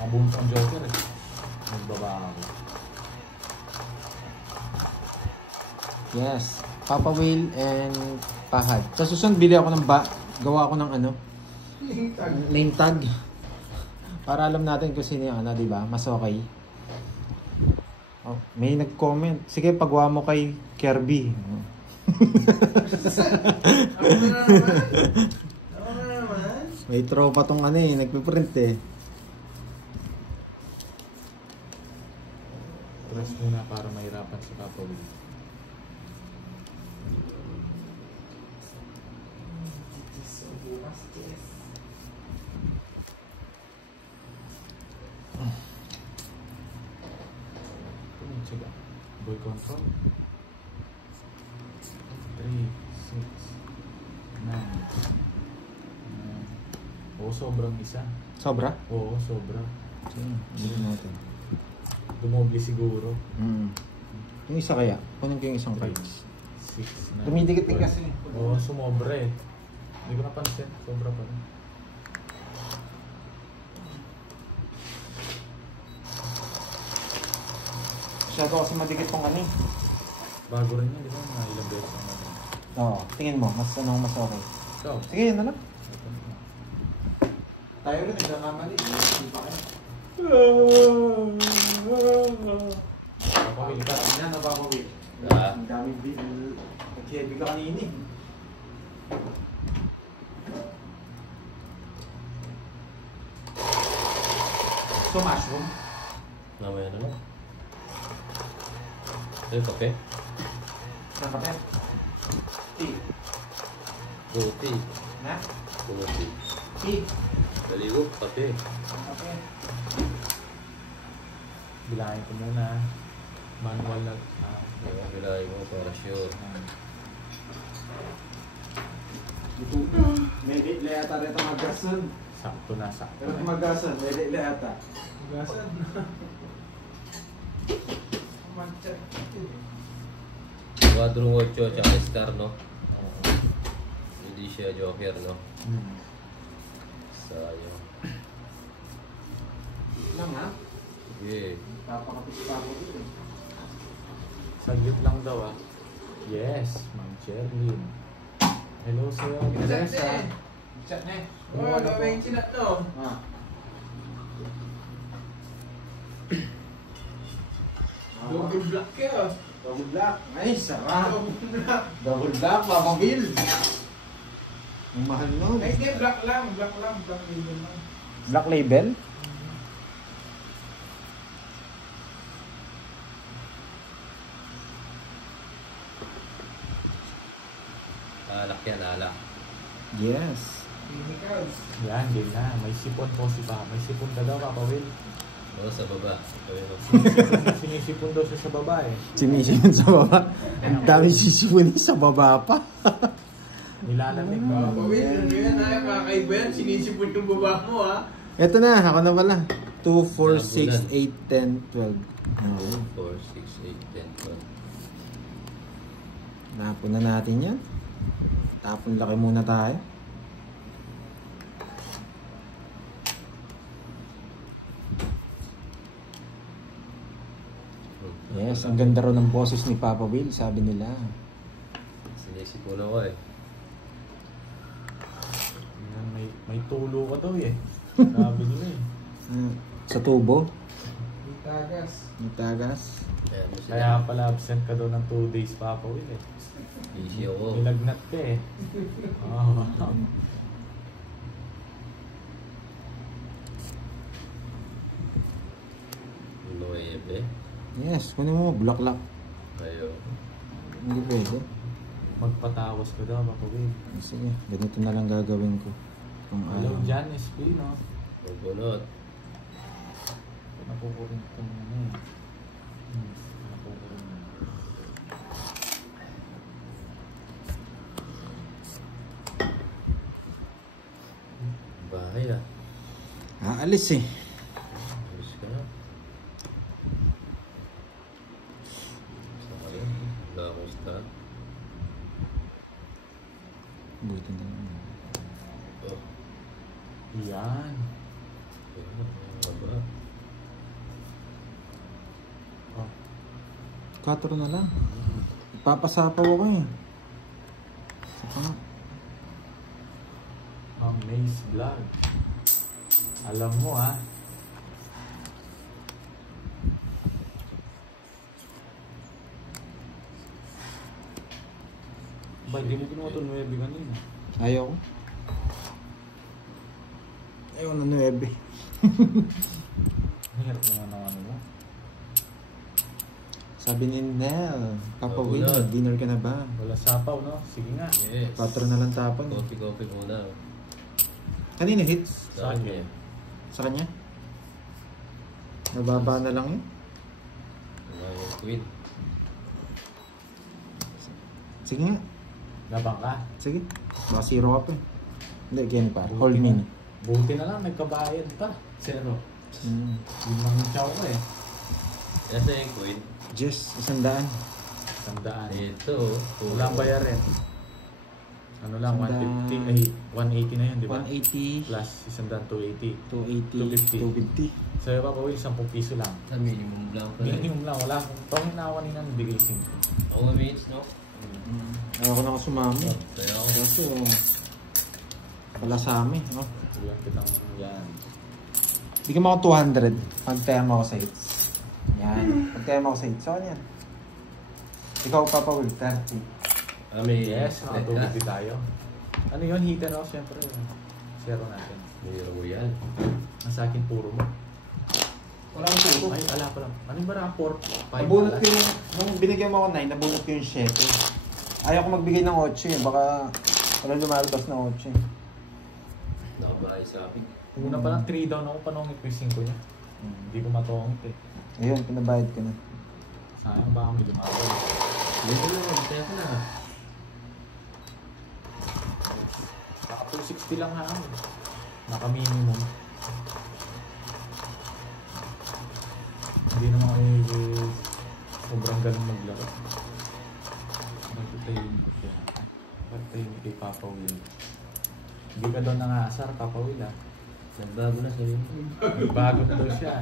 Mabunot ang joker eh. Nagbaba ako. Yes. Papa Will and Pahad. Sa susunod, bili ako ng gawa ako ng ano? Name tag. Para alam natin kung sino yung ano, di ba? Mas okay. Oh, may nag-comment. Sige, pagawa mo kay Kirby. May tropa tong ano eh, nagpiprint eh. Press muna para mahirapan si Papa Will. Check out. Boy control. 3, 6, 9. Oo, sobrang isa. Sobra? Oo, sobra. Sige, hindi natin. Dumoble siguro. Yung isa kaya? Kunin ko yung isang 3, cards. 6, 9. Dumidikit din kasi. Oo, sumobra eh. Hindi ko napansin. Sobra pa rin. Masyado kasi madikit tong ano eh. Bago rin yan, di ba? Mga ilang beses naman. Oo, tingin mo, mas ano mas okay. Ikaw. Sige, yun na lang. Tayo rin, nagkakamali. Hindi pa kayo. Papawil ka. Yan, napapawil. Ah. Ang daming bill. Nag-heavy ka kanina eh. So, mushroom. Mamaya na lang. Sa'yo kape? Saan ka pa? Tea. Buti. Na? Buti. Tea. Daligo, kape. Okay. Bilangin ko muna. Manual na. Bilay mo para sure. May date na yata rin itong magasan. Sakto na, sakto Pero na. magasan, may date na yata. Gasan. 4-8 tsaka star, no? Hindi siya joker, no? Sayang. Lang ha? Sige. Papakapit pa ako dito eh. Saglit lang daw ah. Yes, Ma'am Cherlyn. Hello sa'yo, Teresa. Chat na eh. Oh, gawin sinat no. Ah. Double black ka. Double black. Ay, sarap. Double black. Double black, Papa Bill. Ang mahal nun. Ay, hindi, black lang. Black lang. Black label lang. Black label? Alak yan, alak. Yes. Chemicals. Yan, game na. May sipon po si Pa. May sipon ka daw, Papa Will. Oo, sa baba. Sinisipon daw siya sa baba eh. Sinisipon sa baba. Ang dami sisipunin sa baba pa. Nilalamig. Pawil, ano yan ha? Kakaiba yan. Sinisipon yung baba mo ha. Eto na, ako na pala. 2, 4, 6, 8, 10, 12. 4, 6, 8, 10, 12. Napon na natin yan. Tapon laki muna tayo. Yes, ang ganda raw ng boses ni Papa Will, sabi nila. Sinisipon ako eh. Yan, may tulo ka daw eh. Sabi nila eh. Sa tubo, Itagas. nitagas. Kaya mo sila. Kaya pala absent ka daw ng 2 days, Papa Will eh. Busy ako. Nilagnat ka eh. Oh. Nuebe. Yes, kunin mo, bulaklak. Ayaw. Hindi pwede. Magpatawas ka daw, Papa Will. Sige, ganito na lang gagawin ko. Kung Hello, ayaw. Janice P, no? Pagpunot. Nakukurin ko na eh. Nakukurin na. Bahay ah. Aalis eh. Ayos ka na. Sorry. Wala akong stock. Buti na lang. Oh. Yan. Aba. Oh. 4 na lang. Ipapasapaw ako eh. Saka nga. Ma'am Mace Vlog. Alam mo ha. Ba, hindi mo kinuha ito 9 kanina. Ayaw ko. Ayaw na 9. Hirap naman ang ano mo. Sabi ni Nel, Papa Oh, Will, wala. dinner ka na ba? Wala sapaw, no? Sige nga. Yes. 4 na lang tapon. Coffee muna. Kanina hits? Sa akin. Sa kanya? Nababa na lang yun? Wala yung queen. Sige nga. Labang ka. Sige. Baka 0 ka pa eh. Hindi, ganyan pa. Hold mini. Buti na lang, nagkabayad pa. 0. Yun lang yung chow ko eh. Nasa yung queen. Just, 100. 100. Ito. Walang bayarin. Ano lang, 150, ay 180 na yun, di ba? 180, Plus 100, 280. 280, 250. So, yung Papa Will, 10 piso lang. Sa minimum lang pala. Minimum lang, wala. Tawag na kanina, nabigay 5. Ako minutes, no? Ayaw ko na sumami. Kaya ako. Kaso, wala sa amin. No? Tulang kitang yan. Bigyan mo ako 200 pag tema ako sa hits. Yan. Pag tema ako sa hits. So, yan. Ikaw, Papa Will, 30. Yes, nakatulog din tayo. Ano yun? Heater ako, syempre. Zero natin. Mayroon mo yan. Nasa akin, puro mo. Walang puro. Ay, ala pa lang. Ano yung bara? 4, 5. Nabunot ko yung, nung binigyan mo ako 9, nabunot ko yung 7. Ayaw ko magbigay ng 8 eh. Baka walang lumalabas na 8 eh. Nakabalay sa akin. Una pa lang 3 down ako, panungit ko yung 5 niya. Hindi ko matungit eh. Ayun, pinabayad ko na. Sayang baka may lumaban. Dito naman, kaya ka na. Naka 260 lang ha. Naka minimum. Hindi naman kayo sobrang ganun maglaro. Pagkatay ni kay Papa Will. Hindi ka daw nangasar, Papa Will ha. Nagbago na sa'yo. Bago na daw siya.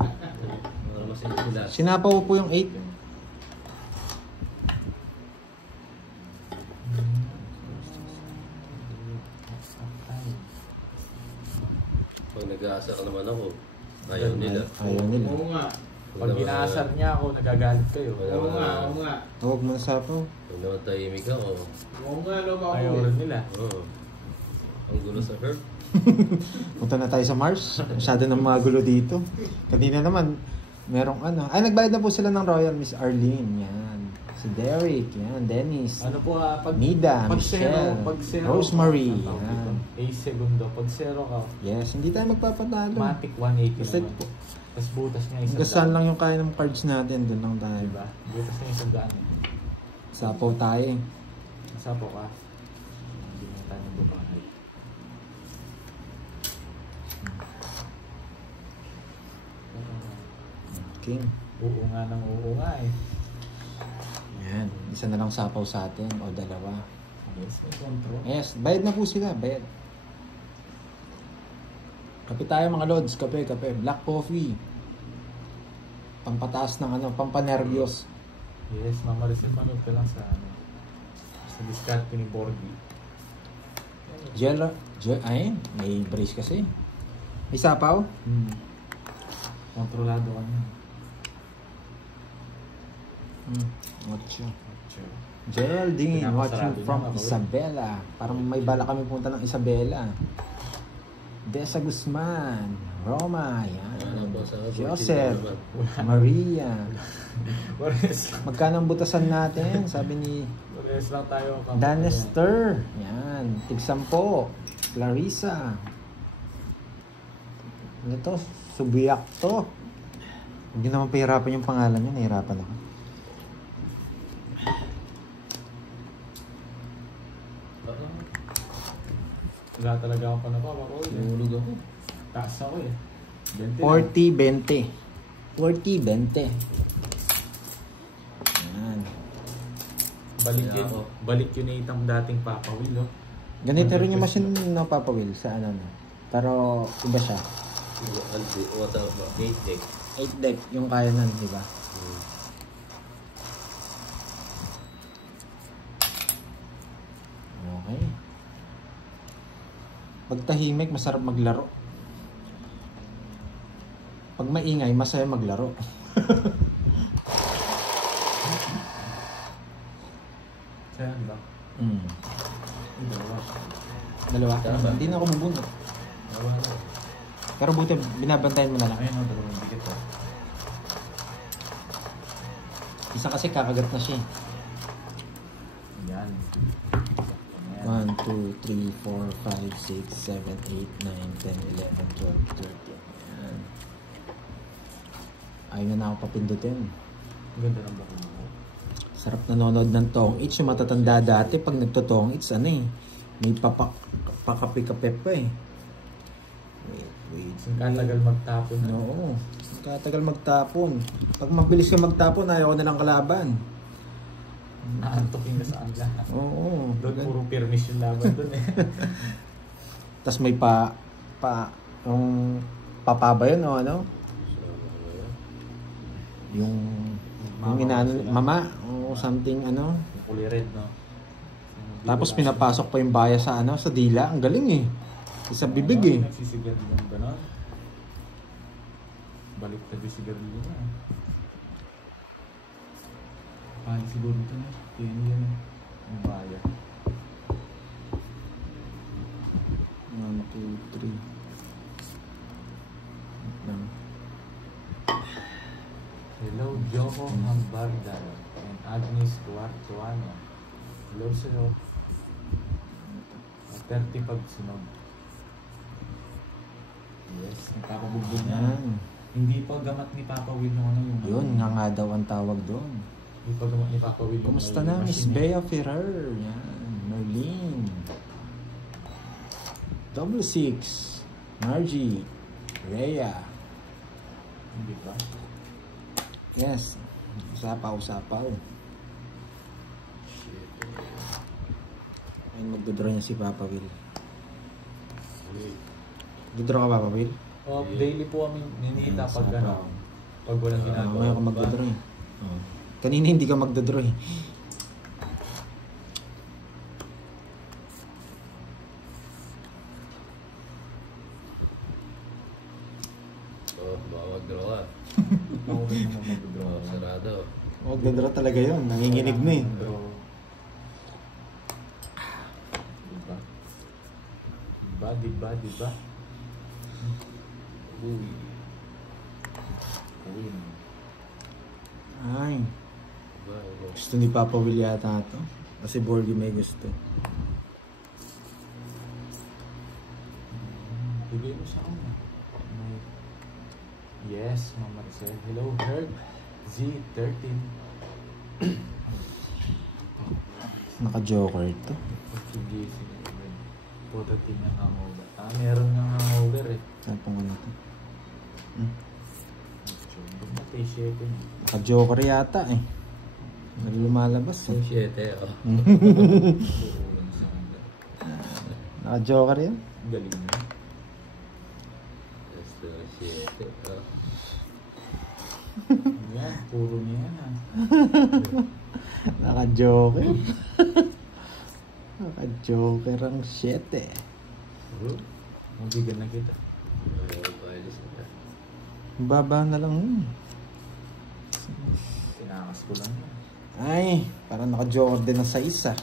Wala masaya sila. Sinapaw ko po yung 8. Pag nag-aasa ka naman ako, ayaw nila. Ayaw nila. Oo nga. Pag ginasar niya ako, nagagalit kayo. Oo nga, oo nga. Huwag mo nasapaw. Pag naman tahimik ako, Oo nga, no, Papa Ayaw Will. rin nila. oo. Ang gulo sa herb. Punta na tayo sa Mars. Masyado ng mga gulo dito. Kanina naman, merong ano. Ay, nagbayad na po sila ng Royal Miss Arlene. Yan. Si Derek. Yan. Dennis. Ano po pag Nida. pag Michelle. zero, Rosemary. ang tawag Yan. dito. Ace segundo. Pag 0 ka, Yes, hindi tayo magpapatalo. matic 180 Basta naman. Tapos butas niya isang Gasan lang yung kaya ng cards natin, doon lang tayo. Diba? Butas niya isang daan. Sapaw tayo eh. Sapo ka. Hindi na tayo nagbabahay. King. Oo nga ng oo nga eh. Yan, isa na lang sapaw sa atin o dalawa. Yes, may control. Yes, bayad na po sila, bayad. Kape tayo mga lods, kape. Black coffee. Pampataas ng ano, pampanervyos. Yes, Mama Rizal, manood ka lang sa sa discount ni Borgi. Ayun, may brace kasi. May sapaw? Kontrolado ka niya. Ocho. Geraldine, watching from Isabela. Parang may bala kami punta ng Isabela. Desa Guzman, Roma, yan. Joseph, Maria. Magkano ang butasan natin? Sabi ni Pares lang tayo. Danester, yan. Tig-10. Clarissa. Ano to? Subiyak to. Hindi naman pahirapan yung pangalan niya. Nahirapan ako. Wala talaga ako pa napapakol. Nahulog ako. Taas ako eh. 40-20. 40-20. Yan. Balik yun na itang dating Papa Will, oh. Ganito rin yung machine na Papa Will sa ano na. Pero iba siya. What about 8 deck? 8 deck yung kaya nun, di ba? Okay. Pag tahimik, masarap maglaro. Pag maingay, masaya maglaro. Saan ba? Dalawa? Hindi na ako bubunot. Pero buti, binabantayan mo na lang. Ayun, no, dalawang bigit, oh. Isa kasi kakagat na siya eh. Yan. 1, 2, 3, 4, 5, 6, 7, 8, 9, 10, 11, 12, 13. Ayan. Ayaw na ako papindutin. Ganda ng bako mo. Sarap nanonood ng Tong It's. Yung matatanda dati, pag nagtotong It's, ano eh, may pakapi-kape pa eh. Wait. Katagal magtapon. Oo. Katagal magtapon. Pag mabilis ka magtapon, ayaw ko na lang kalaban. Naantokin na sa anla. Oo. Doon puro permis yung laban doon eh. Tapos may yung papa ba yun o ano? Yung inaano, mama o something ano. Yung kulay red, no? Tapos pinapasok pa yung baya sa ano, sa dila. Ang galing eh. Sa bibig eh. Nagsisigarilyo ng gano'n. Balik na yung sigarilyo na. Pali siguro ito na. Yan. Yung baya. 1, 2, 3. Hello, Joko Hambardan and Agnes Cuartuano. Hello sa'yo. 30 pag sunog. Yes, nagkakabugbog na. Yan. Hindi pa gamat ni Papa Will yung ano yung... Yun nga nga daw ang tawag doon. Hindi pa gamat ni Papa Will yung... Kumusta na Miss Bea Ferrer? Yan. Merlin. 6. Margie. Rhea. Hindi pa? Yes. Usapaw. Ayun, magdodraw niya si Papa Will. Dodraw ka Papa Will? Oh, daily po kami ninihita pag ano. Pag walang ginagawa. Ngayon ka magdodraw eh. Kanina hindi ka magdodraw eh. Bawag draw ka. Ako rin naman mag-draw. Sarado. Magdodraw talaga yun. Nanginginig na eh. Diba? Uy. Ay. Gusto ni Papa Will yata ito. Kasi Borgie may gusto. Bigay mo sa akin. Yes, Ma'am Maricel. Hello, Herb. Z13. Naka-joker ito. Portuguese. Putating ng hangover. Meron ng hangover eh. Saan pong ano ito? Matay 7 eh. Naka-joker yata eh. Lumalabas eh. Yung 7, oh. Naka-joker yan. Galing na. Basta 7, oh. Yan, puro niya na. Naka-joker. Naka-joker ang 7 eh. Mabigan na kita. Balis na. Baba na lang yun. Tinakas ko lang yan. Ay, parang naka-joker din ang 6 ah.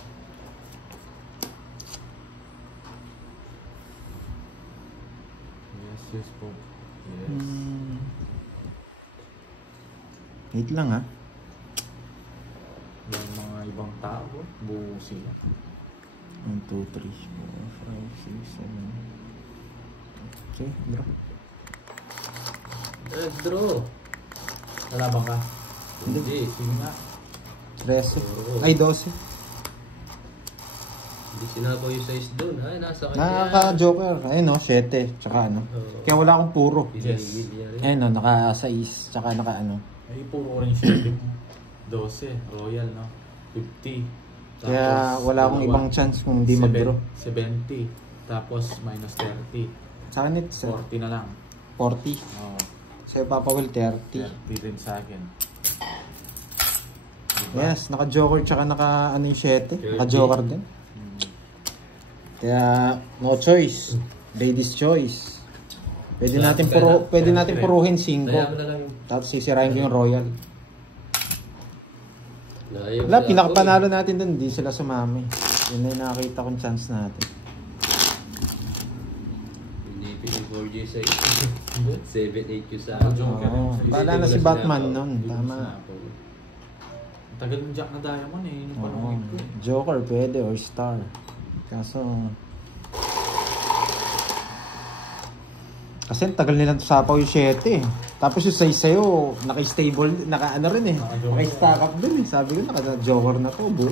Yes po. Yes. Wait lang ah. Yung mga ibang tao, buo sila. 1, 2, 3, 4, 5, 6, 7. Okay, bro. Draw. Kalaban ka? Hindi. Sige nga. 13. Ay, 12. Hindi sinabaw yung size doon. Ay, nasa kanya. Naka-joker. Ayun no, 7. Tsaka ano. Oo. Kaya wala akong puro. Pinigil niya rin. Ayun no, naka-6. Tsaka naka-ano. Ay, puro orange shirt. 12. Royal, no? 50. Kaya wala akong ibang chance kung hindi mag-draw. 70. Tapos minus 30. Sa akin it's 40 na lang. 40. Oo. Sa'yo Papa Will, 30. 30 din sa akin. Yes, naka-joker tsaka naka-ano yung 7. Naka-joker din. Kaya no choice. Ladies choice. Pwede natin puruhin 5. Kaya mo na lang. Tapos sisirain ko yung Royal. Layo Wala, sa pinakapanalo natin dun, hindi sila sumami. Yun na yung nakakita kong chance natin. Hindi pinag-4G sa 7-8 yung sa Joker. Oo. Bahala na si Batman nun. Tama. Tagal ng Jack na Diamond eh. Yung Oo. panungin ko eh. Joker pwede or Star. Kaso... Kasi tagal nilang sapaw yung 7 eh. Tapos yung size sa'yo, naka-stable, naka-ano rin eh. Naka-stack up din eh. Sabi ko, naka-joker na to bro.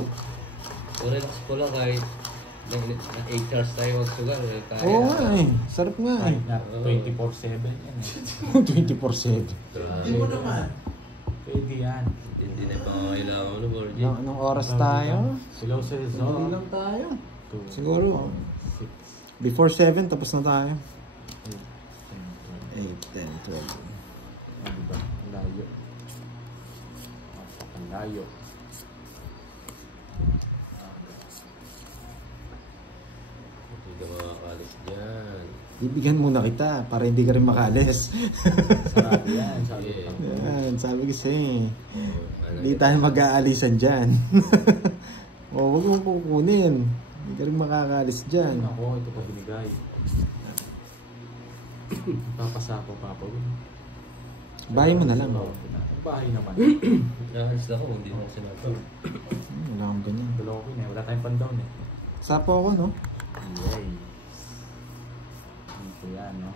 Relax ko lang kahit 8 hours tayo magsugar. Kaya. Oo nga eh. Sarap nga eh. Kahit na 24/7 yan eh. 24/7. Hindi mo naman. Pwede yan. Hindi na pangangailangan mo na 4G. Anong oras tayo? Hello sa Hindi Rizal. lang tayo. 2, Siguro, 6, before 7, tapos na tayo. 8, 8, 10, 12. diba? Layo. Ang layo. Hindi ka makakalis dyan. Bibigyan muna kita para hindi ka rin makalis. Sarado yan. Sabi ko. Yan, sabi ko sa'yo. Ano Hindi tayo mag-aalisan dyan. O, huwag mong kukunin. Hindi ka rin makakalis dyan. Ako, ito pa binigay. Papasa ko, Papa. Bahay mo na lang. Bahay naman. Nakalis na ako, hindi mo sinabaw. Wala akong ganyan. Dalawa ko eh. Wala tayong pandown eh. Sapo ako, no? Yay. Dito yan, no?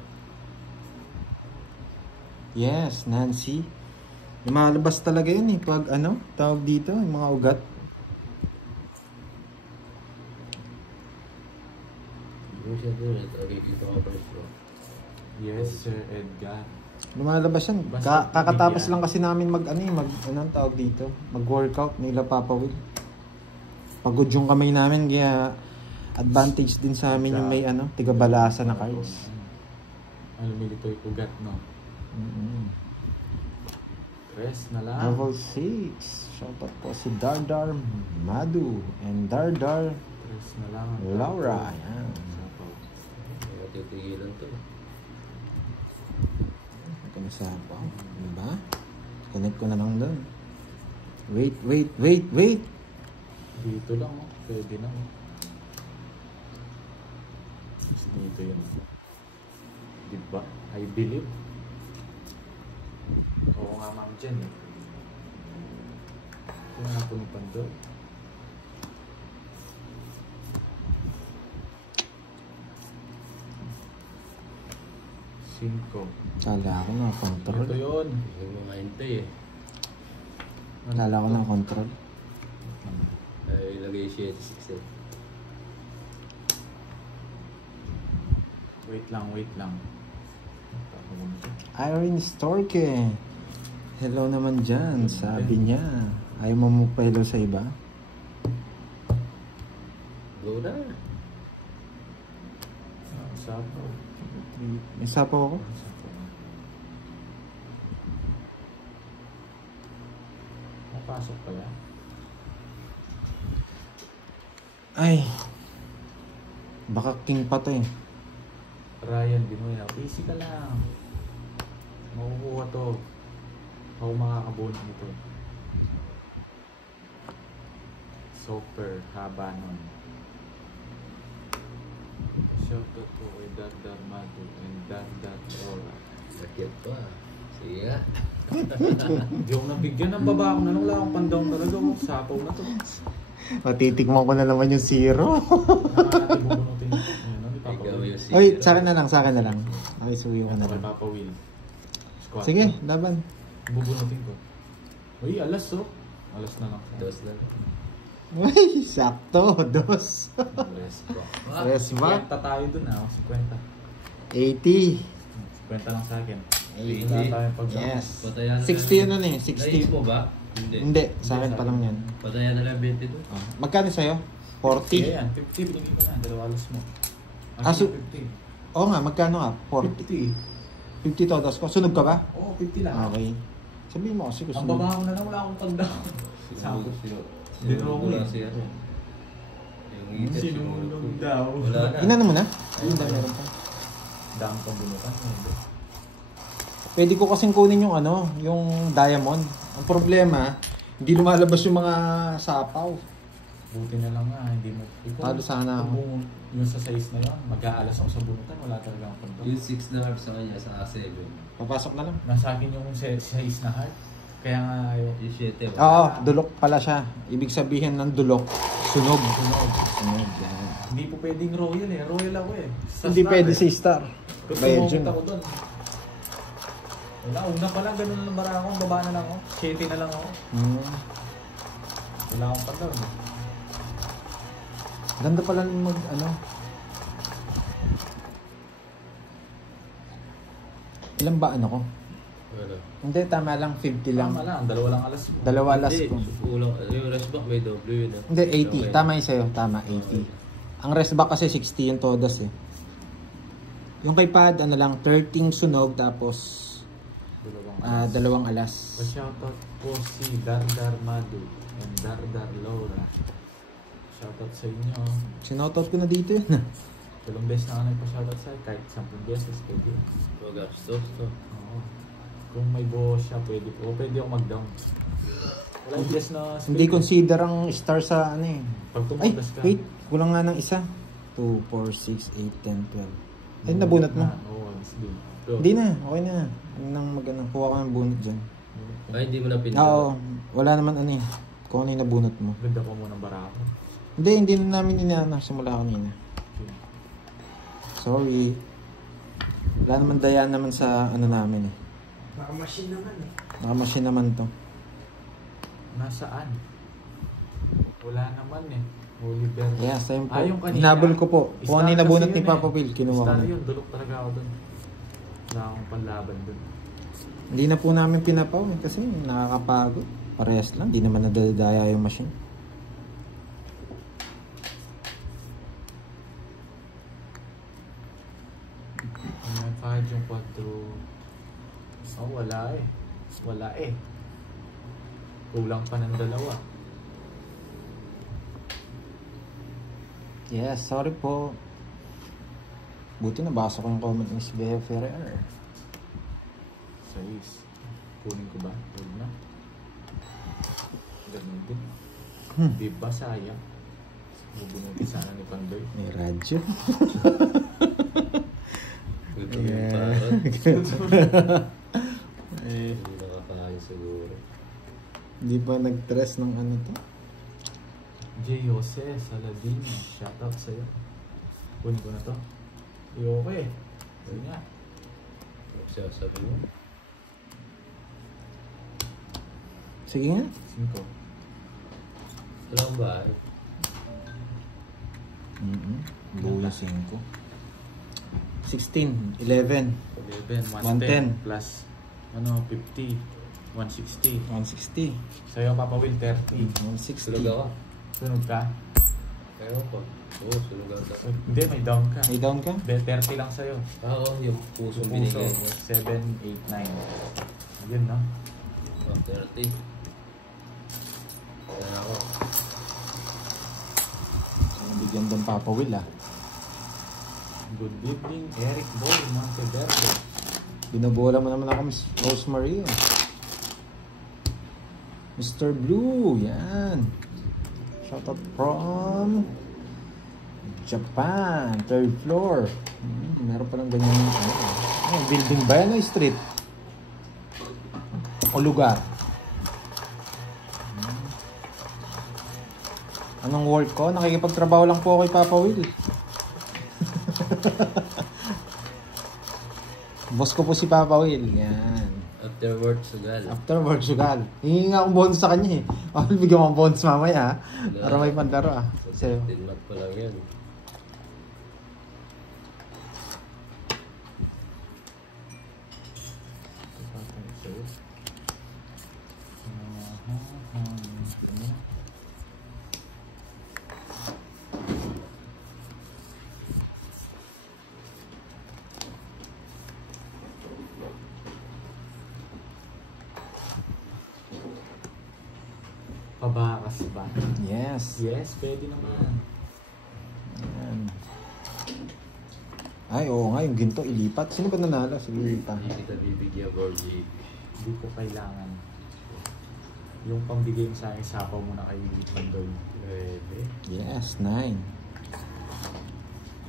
Yes, Nancy. Lumalabas talaga yun eh. Pag ano, tawag dito, yung mga ugat. Hindi mo siya doon. Nakikita ko pa ito. Yes, Sir Edgar. Lumalabas yan. Basta Kakatapos bigyan. lang kasi namin anong tawag dito? Mag-workout nila Papa Will. Pagod yung kamay namin, kaya advantage din sa amin yung may tigabalasa na cards. Lumilito yung ugat, no? Press na lang. Level 6. Shoutout po si Dardar Madu and Dardar Press na lang. Laura. Yan. Hindi mo titigilan to. Ito sa sapaw. Diba? Connect ko na lang doon. Wait. Dito lang, oh. Pwede na, oh. Tapos dito yun. Diba? I believe. Oo nga, Ma'am Jen, eh. Ito nga po ni Pandor. 5. Kala ko na Ito control. yun. Yung mga hintay eh. Kala ko na control. Ay, ilagay 7-6 eh. Wait lang. Irene Storke. Hello naman dyan. Sabi niya. Ayaw mo magpa-hello sa iba? Go na. Sapo. May sapaw ako? Mapasok pa yan. Ay. Baka king pa to eh. Ryan Binoya, easy ka lang. Makukuha to. Ako makakabunod nito. Super haba nun. Shoutout ko kay Dardar Madu and Dardar Aura. Sakit pa. Sige nga. Hindi ako nabigyan ng baba ko na nung wala akong pandown talaga. Sapaw na to. Matitikman ko na naman yung zero. Natin bubunutin ito. Ayan, no? Di pa Ikaw yung Oy, sa akin na lang. Okay, suyo ko na Kay lang. Papa Will. Squat. Sige, laban. Bubunutin ko. Uy, alas oh. Alas na lang. Dos na. Uy, sakto. Dos. Alas pa. Yes, ba? 50 tayo dun ah. 50. 80. 50 lang sa akin. 80. Wala tayong pag- Yes. Patayan na 60 yun nun eh. Nais 60. mo ba? Hindi. Hindi, sa akin pa lang yan. Patayan na lang 22. Oh. Magkano sa'yo? 40? Yan, 50 binigay ko na. Dalawa alas mo. Ah, so- 50. Oo nga, magkano nga? 40. 50 todos ko. Sunog ka ba? Oo, 50 lang. Okay. Sabihin mo kasi kung Ang sunog. baba ko na lang, wala akong pag-down. Sabi. Sinulog mo lang si ano. Yung ikat. Sinulog daw. Wala na. Inano mo na? Ayun, meron pa. Dami pang bunutan. Pwede ko kasing kunin yung ano, yung diamond. Ang problema, hindi lumalabas yung mga sapaw. Buti na lang nga, hindi mo. Talo sana ako. Kung yung sa size na yun, mag-aalas ako sa bunutan, wala talaga akong pag-down. Yung 6 na heart sa kanya sa A7. Papasok na lang. Nasa akin yung size na heart. Kaya nga ayaw. Yung 7. Oo, dulok pala siya. Ibig sabihin ng dulok, sunog. Sunog, yan. Hindi po pwedeng royal eh. Royal ako eh. Sa Hindi star pwede eh. si Star. Kasi Bayad yun. umukit ako doon. Wala, una pa lang, ganun lang bara ako. Baba na lang ako. 7 na lang ako. Wala akong pag-down. Ganda pala mag ano. Ilan ba ano ko? Ano? Hindi, tama lang. 50 lang. Tama lang, dalawa lang alas mo. Dalawa alas Hindi, ko. kulang. Yung rest back may W yun. ah. Hindi, 80. Okay. Tama yung sa'yo. Tama, 80. Ang rest back kasi 60 yung todas eh. Yung kay Pad, ano lang, 13 sunog tapos dalawang alas. Pa-shoutout po si Dardar Madu and Dardar Laura. Shoutout sa inyo. Sinoutout ko na dito yun. Dalawang beses na ako nagpa-shoutout sa'yo. Kahit 10 beses, pwede yun. Magastos to. Oo. Kung may buhos siya, pwede po. Pwede ako mag-down. Wala yung beses na Hindi consider ang star sa ano eh. Pag Ay, tumakas ka. wait. Kulang nga ng isa. 2, 4, 6, 8, 10, 12. Ay, nabunot mo. Oo, sige. Hindi na. Okay na. Ano nang mag-ano. Kuha ka ng bunot dyan. Ay, hindi mo na pinta. Oo. Wala naman ano eh. Kung ano yung nabunot mo. Ganda pa muna ng barako. Hindi na namin inaano simula kanina. Sorry. Wala naman daya naman sa ano namin eh. Naka-machine naman eh. Naka-machine naman to. Nasaan? Wala naman eh. Oliver. Yeah, same po. Yung kanina. Hinabol ko po. Kung ano yung Star nabunot kasi ni yun Papa eh. Phil, kinuha ko Star na. yun, dulok talaga ako dun. Wala akong panlaban dun. Hindi na po namin pinapaw eh, kasi nakakapagod. Parehas lang, di naman nadadaya yung machine. May kahit yung 4. Oh, wala eh. Wala eh. Kulang pa ng dalawa. Yes, sorry po. Buti nabasa ko yung comment ni Sbea Ferrer. 6. Kunin ko ba? Huwag na. Ganun din. Di ba sayang? Bubunutin sana ni Pandoy. May radyo. Gutom yung Yeah. parot. Eh, Hindi nakakain siguro. Hindi pa nag-stress ng ano to. J. Jose Saladino. Shoutout sa'yo. Kunin ko na to. Okay. Sige nga. sasabi mo? Sige nga. 5. Alam ba? Buo yung 5. 16, 11, 11, 110. 110 plus ano 50, 160. 160, Sa'yo Papa Will 30. 160. Sunog ako. Sunog ka? Ewan ko. Oo, sunog ako. Hindi, may down ka. May down ka? 30 lang sa'yo. Oo, yung pusong Puso, binigay mo. 7, 8, 9. Yun, no? Oh, 30. Yan ako. So, nabigyan doon Papa Will ah. Good evening, Eric Boy Monteverde. Binubola mo naman ako, Miss Rosemary. Mr. Blue, yan. Shoutout from Japan, 3rd floor. Meron pa ng ganyan. Building ba yan o street? O lugar? Anong work ko? Nakikipagtrabaho lang po kay Papa Will. Boss ko po si Papa Will. Yan. After work, sugal. After work, sugal. Hihingi nga akong bonus sa kanya eh. Ako bigyan mo ang bonus mamaya ha. Para may panlaro ah. Sa'yo. 10 mat pa lang yan. Pabakas ba? Yes. Yes, pwede naman. Yan. Ay, oo nga. Yung ginto ilipat. Sino ba nanalo? Sige, ilipat. Hindi kita bibigyan, Borgie. Hindi ko kailangan. Yung pambigay mo sa akin, sapaw mo na kay Pandoy. Pwede. Yes, 9.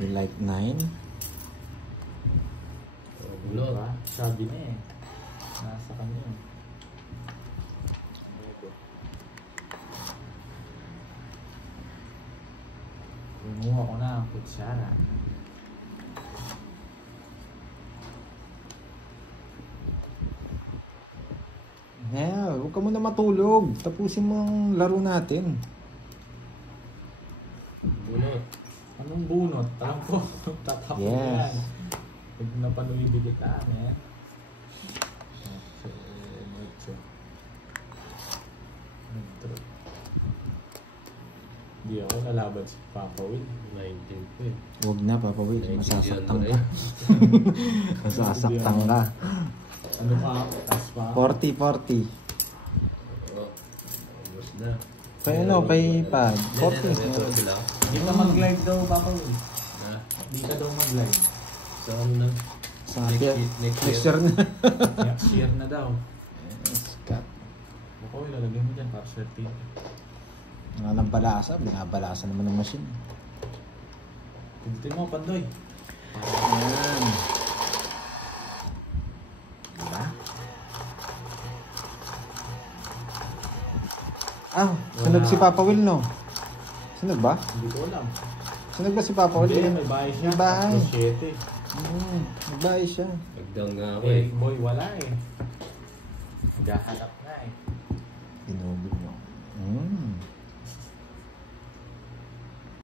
You like 9? Oh, bulot. Diba? Sabi niya eh. Nasa kanya eh. Kumuha ko na ang kutsara. Yeah, huwag ka muna matulog. Tapusin mo ang laro natin. Bulot. Anong bunot? Alam ko, tatapon Yes. yan. Huwag na panuibigitaan eh. Hindi ako nalaban si Papa Will. 19 po eh. Huwag na, Papa Will. Masasaktan ka. Naiintindihan Masasaktan ka. Ano pa ako? Tas pa? 40-40. Oo. Ubus na. Kay ano, kay Pad. Ito 40. sila. Hindi ka mag-live daw, Papa Will. Ha? Hindi ka daw mag-live. So ano na? Sabi, Next next year. year na. Next year na daw. Yes, cut. Baka ilalagay mo dyan para swerte. Nga ng balasa. Binabalasa naman ng machine. Pindutin mo, Pandoy. Ayan. Diba? Ah, sunog si Papa Will, no? Sunog ba? Hindi ko alam. Sunog ba si Papa Will? Hindi, may bahay siya. May bahay. 7. Nagbahay siya. Nag-down nga ako eh. Eric Boy, wala eh. Maghahanap na eh. Pinuha